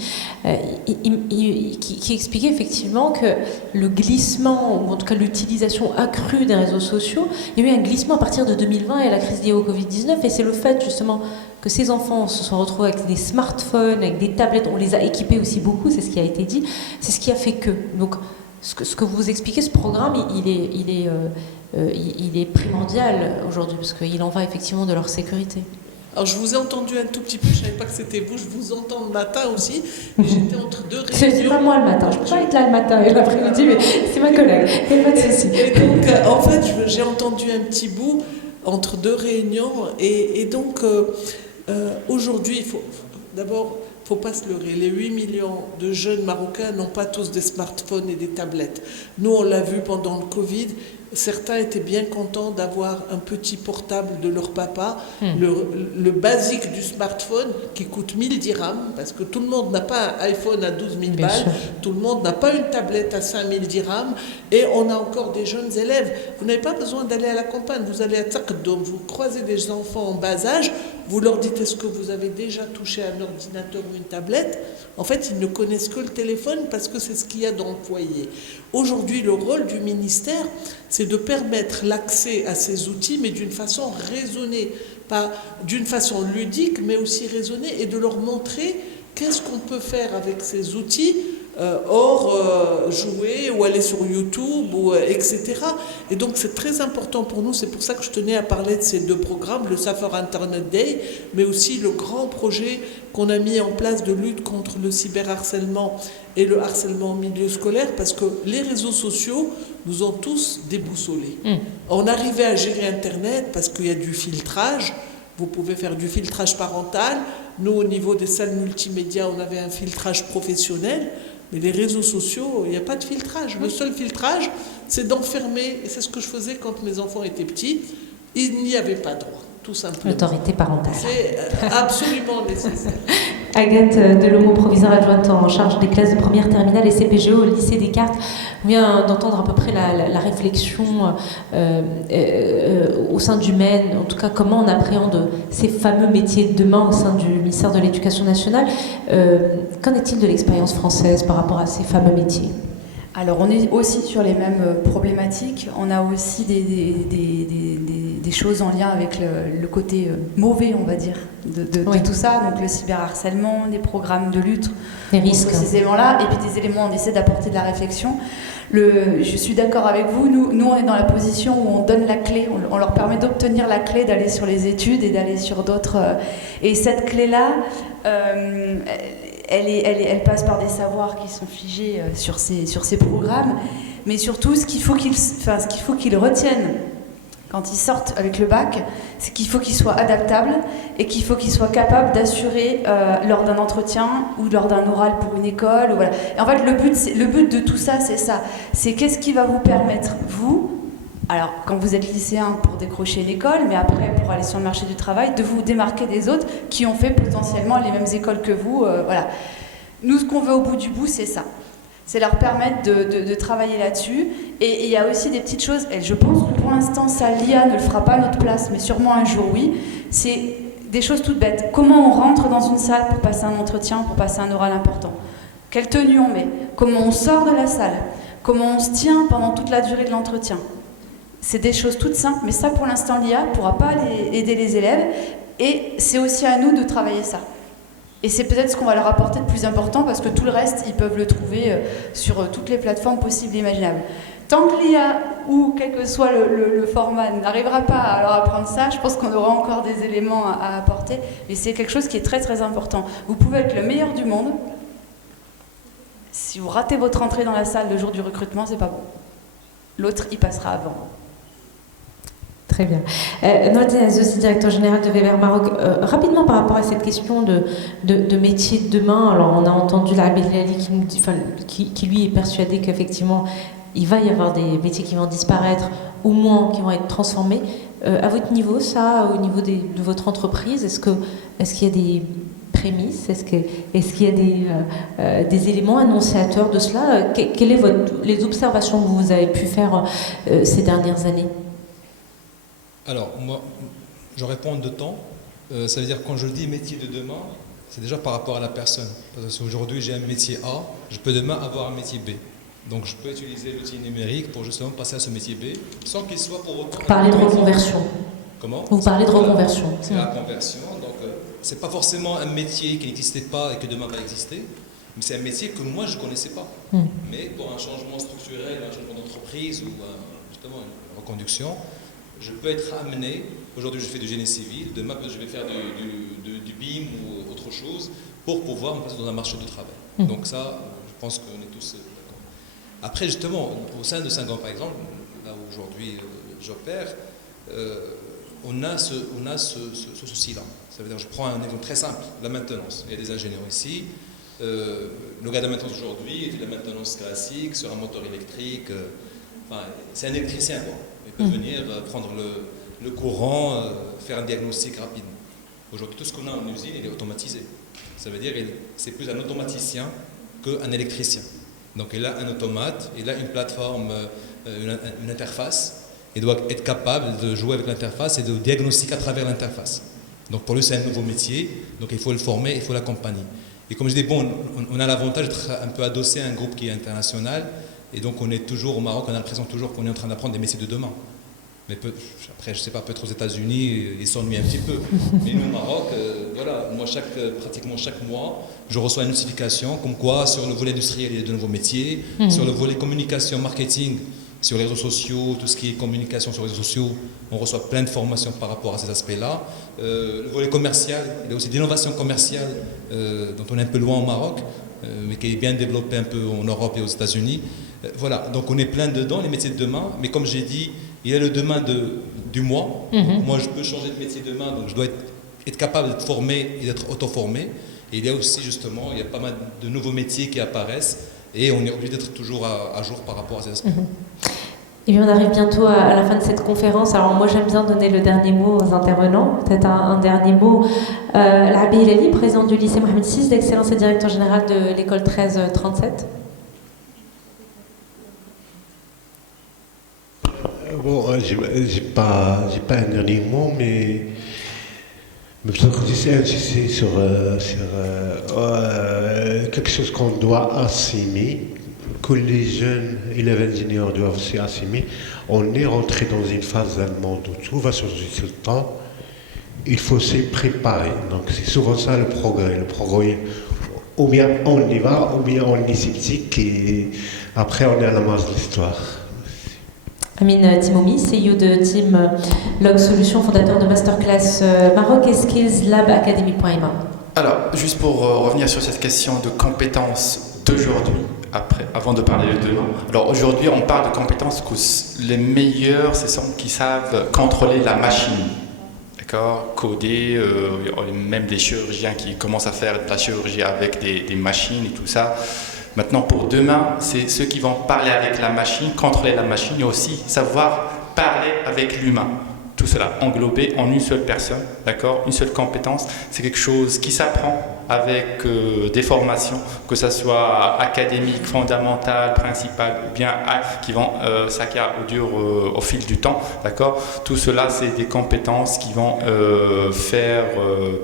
qui expliquait effectivement que le glissement, ou en tout cas l'utilisation accrue des réseaux sociaux, il y a eu un glissement à partir de 2020 et la crise liée au Covid-19, et c'est le fait justement que ces enfants se sont retrouvés avec des smartphones, avec des tablettes, on les a équipés aussi beaucoup, c'est ce qui a été dit, c'est ce qui a fait que. Donc, ce que vous expliquez, ce programme, il est primordial aujourd'hui, parce qu'il en va effectivement de leur sécurité. Alors, je vous ai entendu un tout petit peu, je ne savais pas que c'était vous, je vous entends le matin aussi, mais j'étais entre deux réunions. C'est pas moi le matin, je ne peux pas être là le matin et l'après-midi, mais c'est ma collègue, il n'y a pas de souci. Et donc, en fait, j'ai entendu un petit bout entre deux réunions, et donc, aujourd'hui, il faut pas se leurrer, les 8 millions de jeunes Marocains n'ont pas tous des smartphones et des tablettes. Nous, on l'a vu pendant le Covid, certains étaient bien contents d'avoir un petit portable de leur papa, le basique du smartphone qui coûte 1000 dirhams, parce que tout le monde n'a pas un iPhone à 12 000 balles, tout le monde n'a pas une tablette à 5000 dirhams, et on a encore des jeunes élèves. Vous n'avez pas besoin d'aller à la campagne, vous allez à Taqaddoum, vous croisez des enfants en bas âge, vous leur dites est-ce que vous avez déjà touché un ordinateur ou une tablette? En fait, ils ne connaissent que le téléphone parce que c'est ce qu'il y a dans le foyer. Aujourd'hui, le rôle du ministère, c'est de permettre l'accès à ces outils, mais d'une façon raisonnée, pas d'une façon ludique, mais aussi raisonnée, et de leur montrer qu'est-ce qu'on peut faire avec ces outils, hors jouer ou aller sur YouTube, etc. Et donc c'est très important pour nous, c'est pour ça que je tenais à parler de ces deux programmes, le Safer Internet Day, mais aussi le grand projet qu'on a mis en place de lutte contre le cyberharcèlement et le harcèlement en milieu scolaire, parce que les réseaux sociaux nous ont tous déboussolés. On arrivait à gérer Internet parce qu'il y a du filtrage, vous pouvez faire du filtrage parental, nous au niveau des salles multimédia on avait un filtrage professionnel, mais les réseaux sociaux, il n'y a pas de filtrage. Le seul filtrage, c'est d'enfermer, et c'est ce que je faisais quand mes enfants étaient petits, il n'y avait pas droit, tout simplement. L'autorité parentale. C'est absolument nécessaire. Agathe Delomo, proviseure adjointe en charge des classes de première terminale et CPGE au lycée Descartes. On vient d'entendre à peu près la réflexion au sein du MEN, en tout cas comment on appréhende ces fameux métiers de demain au sein du ministère de l'Éducation nationale. Qu'en est-il de l'expérience française par rapport à ces fameux métiers ? Alors on est aussi sur les mêmes problématiques. On a aussi des des choses en lien avec le côté mauvais, on va dire, de tout ça, donc le cyberharcèlement, les programmes de lutte, les risques, ces éléments-là, et puis des éléments, on essaie d'apporter de la réflexion. Je suis d'accord avec vous, nous on est dans la position où on donne la clé, on leur permet d'obtenir la clé, d'aller sur les études et d'aller sur d'autres. Et cette clé-là, elle passe par des savoirs qui sont figés sur ces programmes, mais surtout ce qu'il faut qu'ils retiennent quand ils sortent avec le bac, c'est qu'il faut qu'ils soient adaptables et qu'il faut qu'ils soient capables d'assurer lors d'un entretien ou lors d'un oral pour une école. Ou voilà. Et en fait, le but de tout ça, c'est ça. C'est qu'est-ce qui va vous permettre, vous, alors quand vous êtes lycéen pour décrocher une école, mais après pour aller sur le marché du travail, de vous démarquer des autres qui ont fait potentiellement les mêmes écoles que vous. Voilà. Nous, ce qu'on veut au bout du bout, c'est ça. C'est leur permettre de travailler là-dessus. Et il y a aussi des petites choses, et je pense que pour l'instant, ça, l'IA ne le fera pas à notre place, mais sûrement un jour, oui. C'est des choses toutes bêtes. Comment on rentre dans une salle pour passer un entretien, pour passer un oral important? Quelle tenue on met? Comment on sort de la salle? Comment on se tient pendant toute la durée de l'entretien? C'est des choses toutes simples, mais ça, pour l'instant, l'IA ne pourra pas aider les élèves. Et c'est aussi à nous de travailler ça. Et c'est peut-être ce qu'on va leur apporter de plus important, parce que tout le reste, ils peuvent le trouver sur toutes les plateformes possibles et imaginables. Tant que l'IA, ou quel que soit le format, n'arrivera pas à leur apprendre ça, je pense qu'on aura encore des éléments à apporter. Mais c'est quelque chose qui est très très important. Vous pouvez être le meilleur du monde. Si vous ratez votre entrée dans la salle le jour du recrutement, c'est pas bon. L'autre, il passera avant. Très bien. Nordine Azzouzi, directeur général de Weber Maroc. Rapidement par rapport à cette question de métier de demain, alors on a entendu l'Abbé Lali qui lui est persuadé qu'effectivement il va y avoir des métiers qui vont disparaître ou moins qui vont être transformés. À votre niveau, ça, au niveau de votre entreprise, est-ce qu'il y a des prémices, est-ce qu'il y a des éléments annonciateurs de cela? Quelles sont les observations que vous avez pu faire ces dernières années? Alors, moi, je réponds en deux temps. Ça veut dire quand je dis métier de demain, c'est déjà par rapport à la personne. Parce qu'aujourd'hui, j'ai un métier A, je peux demain avoir un métier B. Donc, je peux utiliser l'outil numérique pour justement passer à ce métier B, sans qu'il soit pour autant... Vous parlez de reconversion. Comment? Vous parlez de reconversion. C'est la conversion. Donc, c'est pas forcément un métier qui n'existait pas et que demain va exister, mais c'est un métier que moi, je ne connaissais pas. Mais pour un changement structurel, un changement d'entreprise ou justement une reconduction, je peux être amené, aujourd'hui je fais du génie civil, demain je vais faire du BIM ou autre chose pour pouvoir me passer dans un marché du travail. Donc ça, je pense qu'on est tous d'accord. Après justement, au sein de Saint-Gobain par exemple, là où aujourd'hui j'opère, on a ce souci-là. Ça veut dire, je prends un exemple très simple, la maintenance. Il y a des ingénieurs ici, le gars de la maintenance aujourd'hui, il fait de la maintenance classique sur un moteur électrique, c'est un électricien quoi. Il peut venir prendre le courant, faire un diagnostic rapide. Aujourd'hui, tout ce qu'on a en usine, il est automatisé. Ça veut dire que c'est plus un automaticien qu'un électricien. Donc il a un automate, il a une plateforme, une interface. Il doit être capable de jouer avec l'interface et de diagnostiquer à travers l'interface. Donc pour lui, c'est un nouveau métier, donc il faut le former, il faut l'accompagner. Et comme je dis, bon, on a l'avantage d'être un peu adossé à un groupe qui est international. Et donc on est toujours au Maroc, on a l'impression toujours qu'on est en train d'apprendre des métiers de demain. Mais après, je ne sais pas, peut-être aux États-Unis, ils s'ennuient un petit peu. Mais nous, au Maroc, voilà, moi, pratiquement chaque mois, je reçois une notification comme quoi, sur le volet industriel, il y a de nouveaux métiers. Sur le volet communication, marketing, sur les réseaux sociaux, tout ce qui est communication sur les réseaux sociaux, on reçoit plein de formations par rapport à ces aspects-là. Le volet commercial, il y a aussi d'innovation commerciale, dont on est un peu loin au Maroc, mais qui est bien développé un peu en Europe et aux États-Unis. Voilà, donc on est plein dedans, les métiers de demain, mais comme j'ai dit, il y a le demain du mois. Moi, je peux changer de métier demain, donc je dois être capable d'être formé et d'être auto-formé. Et il y a aussi, justement, il y a pas mal de nouveaux métiers qui apparaissent et on est obligé d'être toujours à jour par rapport à ces aspects. Et bien, on arrive bientôt à la fin de cette conférence. Alors moi, j'aime bien donner le dernier mot aux intervenants. Peut-être un dernier mot. L'Abbé Lali, président du lycée Mohamed VI d'Excellence et directeur général de l'école 1337. Bon, j'ai pas un dernier mot, mais peut-être insister sur quelque chose qu'on doit assumer, que les jeunes élèves ingénieurs doivent aussi assumer. On est rentré dans une phase d'un monde où tout va changer tout le temps. Il faut se préparer. Donc c'est souvent ça le progrès. Le progrès, ou bien on y va, ou bien on est sceptique et après on est à la marge de l'histoire. Amine Timomi, CEO de Team Log Solutions, fondateur de Masterclass Maroc et Skills Lab Academy.ma. Alors, juste pour revenir sur cette question de compétences d'aujourd'hui, avant de parler de demain. Alors aujourd'hui, on parle de compétences que les meilleurs, ce sont qui savent contrôler la machine. D'accord, coder, même des chirurgiens qui commencent à faire de la chirurgie avec des machines et tout ça. Maintenant, pour demain, c'est ceux qui vont parler avec la machine, contrôler la machine et aussi savoir parler avec l'humain. Tout cela englobé en une seule personne, d'accord, une seule compétence. C'est quelque chose qui s'apprend avec des formations, que ce soit académiques, fondamentales, principales, ou bien qui vont s'acquérir au fil du temps, d'accord. Tout cela, c'est des compétences qui vont faire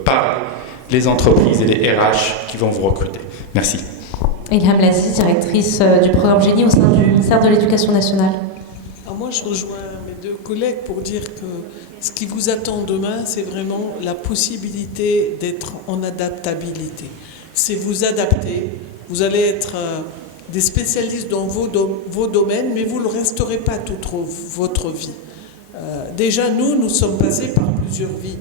parler les entreprises et les RH qui vont vous recruter. Merci. Ilham Lazi, directrice du programme Génie au sein du ministère de l'Éducation nationale. Alors moi, je rejoins mes deux collègues pour dire que ce qui vous attend demain, c'est vraiment la possibilité d'être en adaptabilité. C'est vous adapter. Vous allez être des spécialistes dans vos domaines, mais vous ne le resterez pas toute votre vie. Déjà, nous sommes passés par plusieurs vies.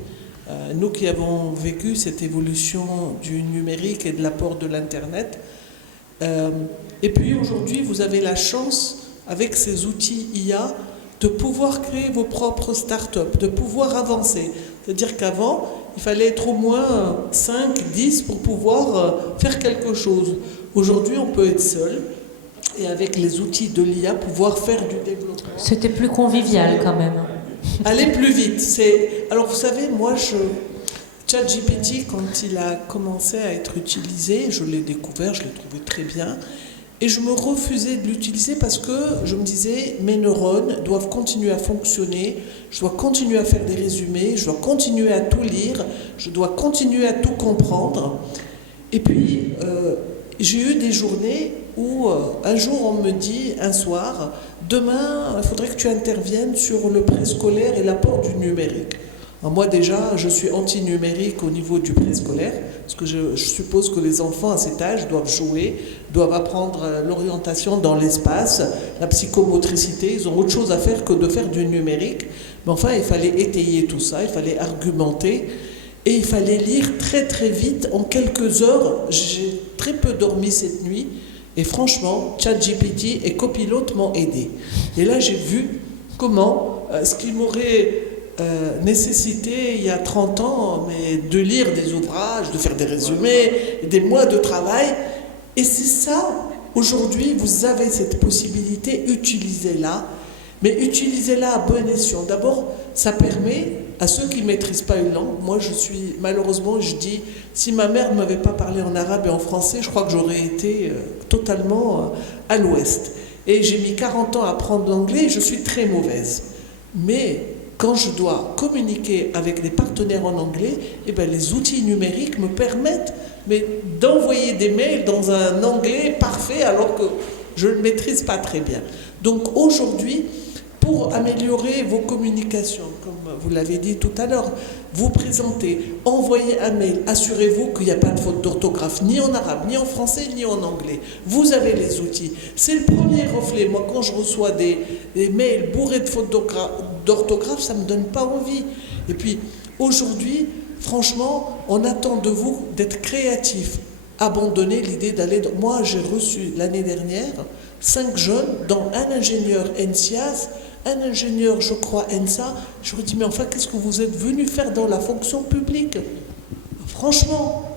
Nous qui avons vécu cette évolution du numérique et de l'apport de l'Internet. Et puis aujourd'hui, vous avez la chance, avec ces outils IA, de pouvoir créer vos propres startups, de pouvoir avancer. C'est-à-dire qu'avant, il fallait être au moins 5, 10 pour pouvoir faire quelque chose. Aujourd'hui, on peut être seul et avec les outils de l'IA, pouvoir faire du développement. C'était plus convivial quand même. Aller plus vite. Alors vous savez, moi, ChatGPT, quand il a commencé à être utilisé, je l'ai découvert, je l'ai trouvé très bien. Et je me refusais de l'utiliser parce que je me disais, mes neurones doivent continuer à fonctionner, je dois continuer à faire des résumés, je dois continuer à tout lire, je dois continuer à tout comprendre. Et puis, j'ai eu des journées où un jour on me dit, un soir, demain, il faudrait que tu interviennes sur le préscolaire et l'apport du numérique. Alors moi déjà, je suis anti-numérique au niveau du préscolaire, parce que je suppose que les enfants à cet âge doivent jouer, doivent apprendre l'orientation dans l'espace, la psychomotricité, ils ont autre chose à faire que de faire du numérique. Mais enfin, il fallait étayer tout ça, il fallait argumenter, et il fallait lire très très vite, en quelques heures. J'ai très peu dormi cette nuit, et franchement, ChatGPT et Copilote m'ont aidé. Et là, j'ai vu comment ce qui m'aurait nécessité il y a 30 ans, mais de lire des ouvrages, de faire des résumés, des mois de travail. Et c'est ça, aujourd'hui, vous avez cette possibilité, utilisez-la, mais utilisez-la à bon escient. D'abord, ça permet à ceux qui ne maîtrisent pas une langue, moi malheureusement, je dis, si ma mère ne m'avait pas parlé en arabe et en français, je crois que j'aurais été totalement à l'ouest. Et j'ai mis 40 ans à apprendre l'anglais et je suis très mauvaise. Mais quand je dois communiquer avec des partenaires en anglais, eh bien, les outils numériques me permettent d'envoyer des mails dans un anglais parfait alors que je ne le maîtrise pas très bien. Donc aujourd'hui, pour améliorer vos communications, comme vous l'avez dit tout à l'heure, vous présentez, envoyez un mail, assurez-vous qu'il n'y a pas de faute d'orthographe, ni en arabe, ni en français, ni en anglais. Vous avez les outils. C'est le premier reflet. Moi, quand je reçois des mails bourrés de fautes d'orthographe, ça ne me donne pas envie. Et puis, aujourd'hui, franchement, on attend de vous d'être créatifs. Abandonner l'idée d'aller... Moi, j'ai reçu l'année dernière 5 jeunes, dont un ingénieur NCIAS, un ingénieur, je crois, ENSA. Je leur ai dit, mais enfin, qu'est-ce que vous êtes venus faire dans la fonction publique? Franchement,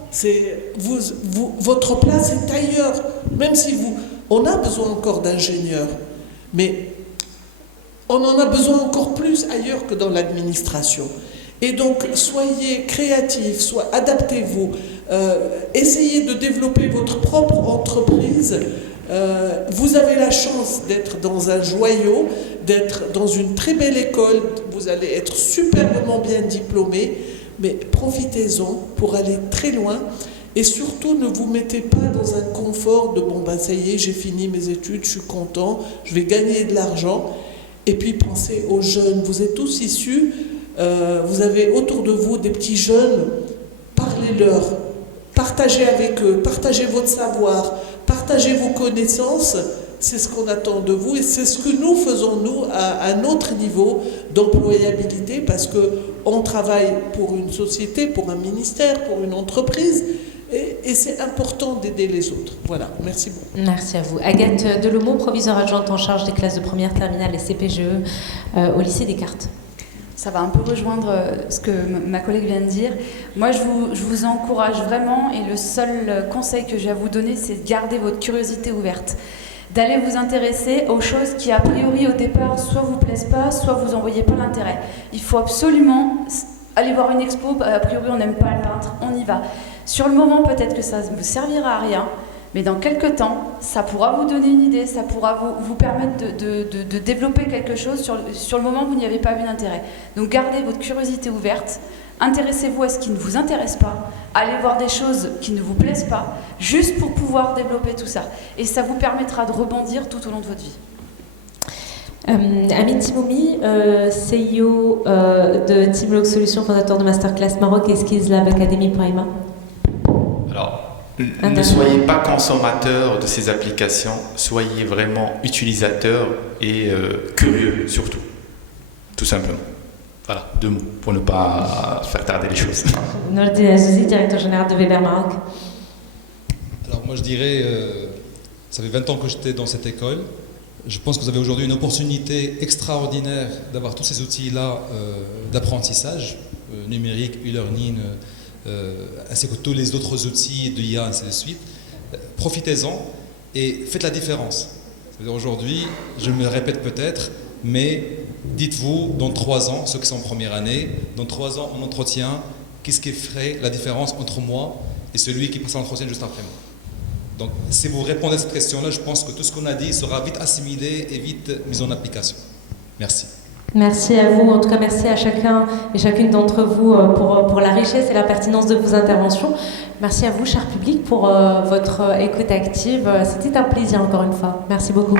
votre place est ailleurs. Même si on a besoin encore d'ingénieurs, mais on en a besoin encore plus ailleurs que dans l'administration. Et donc, soyez créatifs, adaptez-vous, essayez de développer votre propre entreprise. Vous avez la chance d'être dans un joyau, d'être dans une très belle école, vous allez être superbement bien diplômé, mais profitez-en pour aller très loin. Et surtout, ne vous mettez pas dans un confort de bon, ça y est, j'ai fini mes études, je suis content, je vais gagner de l'argent. Et puis pensez aux jeunes. Vous êtes tous issus, vous avez autour de vous des petits jeunes, parlez-leur, partagez avec eux, partagez votre savoir, partagez vos connaissances. C'est ce qu'on attend de vous et c'est ce que nous faisons, nous, à notre niveau d'employabilité, parce qu'on travaille pour une société, pour un ministère, pour une entreprise, et c'est important d'aider les autres. Voilà, merci beaucoup. Merci à vous. Agathe Delomo, proviseure adjointe en charge des classes de première terminale et CPGE au lycée Descartes. Ça va un peu rejoindre ce que ma collègue vient de dire. Moi, je vous encourage vraiment, et le seul conseil que j'ai à vous donner, c'est de garder votre curiosité ouverte. D'aller vous intéresser aux choses qui, a priori, au départ, soit vous plaisent pas, soit vous en voyez pas l'intérêt. Il faut absolument aller voir une expo, a priori, on n'aime pas le peintre, on y va. Sur le moment, peut-être que ça ne vous servira à rien, mais dans quelques temps, ça pourra vous donner une idée, ça pourra vous permettre de développer quelque chose. Sur le moment, vous n'y avez pas vu d'intérêt. Donc, gardez votre curiosité ouverte. Intéressez-vous à ce qui ne vous intéresse pas, allez voir des choses qui ne vous plaisent pas, juste pour pouvoir développer tout ça. Et ça vous permettra de rebondir tout au long de votre vie. Amit Timoumi, CEO de Teamlog Solutions, fondateur de Masterclass Maroc et Skills Lab Academy Prima. Alors, ne soyez pas consommateur de ces applications, soyez vraiment utilisateur et curieux surtout, tout simplement. Voilà, 2 mots pour ne pas faire tarder les choses. Nordine Azouzi, directeur général de Weber Maroc. Alors moi je dirais, ça fait 20 ans que j'étais dans cette école. Je pense que vous avez aujourd'hui une opportunité extraordinaire d'avoir tous ces outils-là d'apprentissage, numérique, e-learning, ainsi que tous les autres outils de IA, ainsi de suite. Profitez-en et faites la différence. C'est-à-dire aujourd'hui, je me répète peut-être, mais dites-vous, dans 3 ans, ceux qui sont en première année, dans 3 ans en entretien, qu'est-ce qui ferait la différence entre moi et celui qui passe en entretien juste après moi? Donc, si vous répondez à cette question-là, je pense que tout ce qu'on a dit sera vite assimilé et vite mis en application. Merci. Merci à vous, en tout cas merci à chacun et chacune d'entre vous pour la richesse et la pertinence de vos interventions. Merci à vous, cher public, pour votre écoute active. C'était un plaisir encore une fois. Merci beaucoup.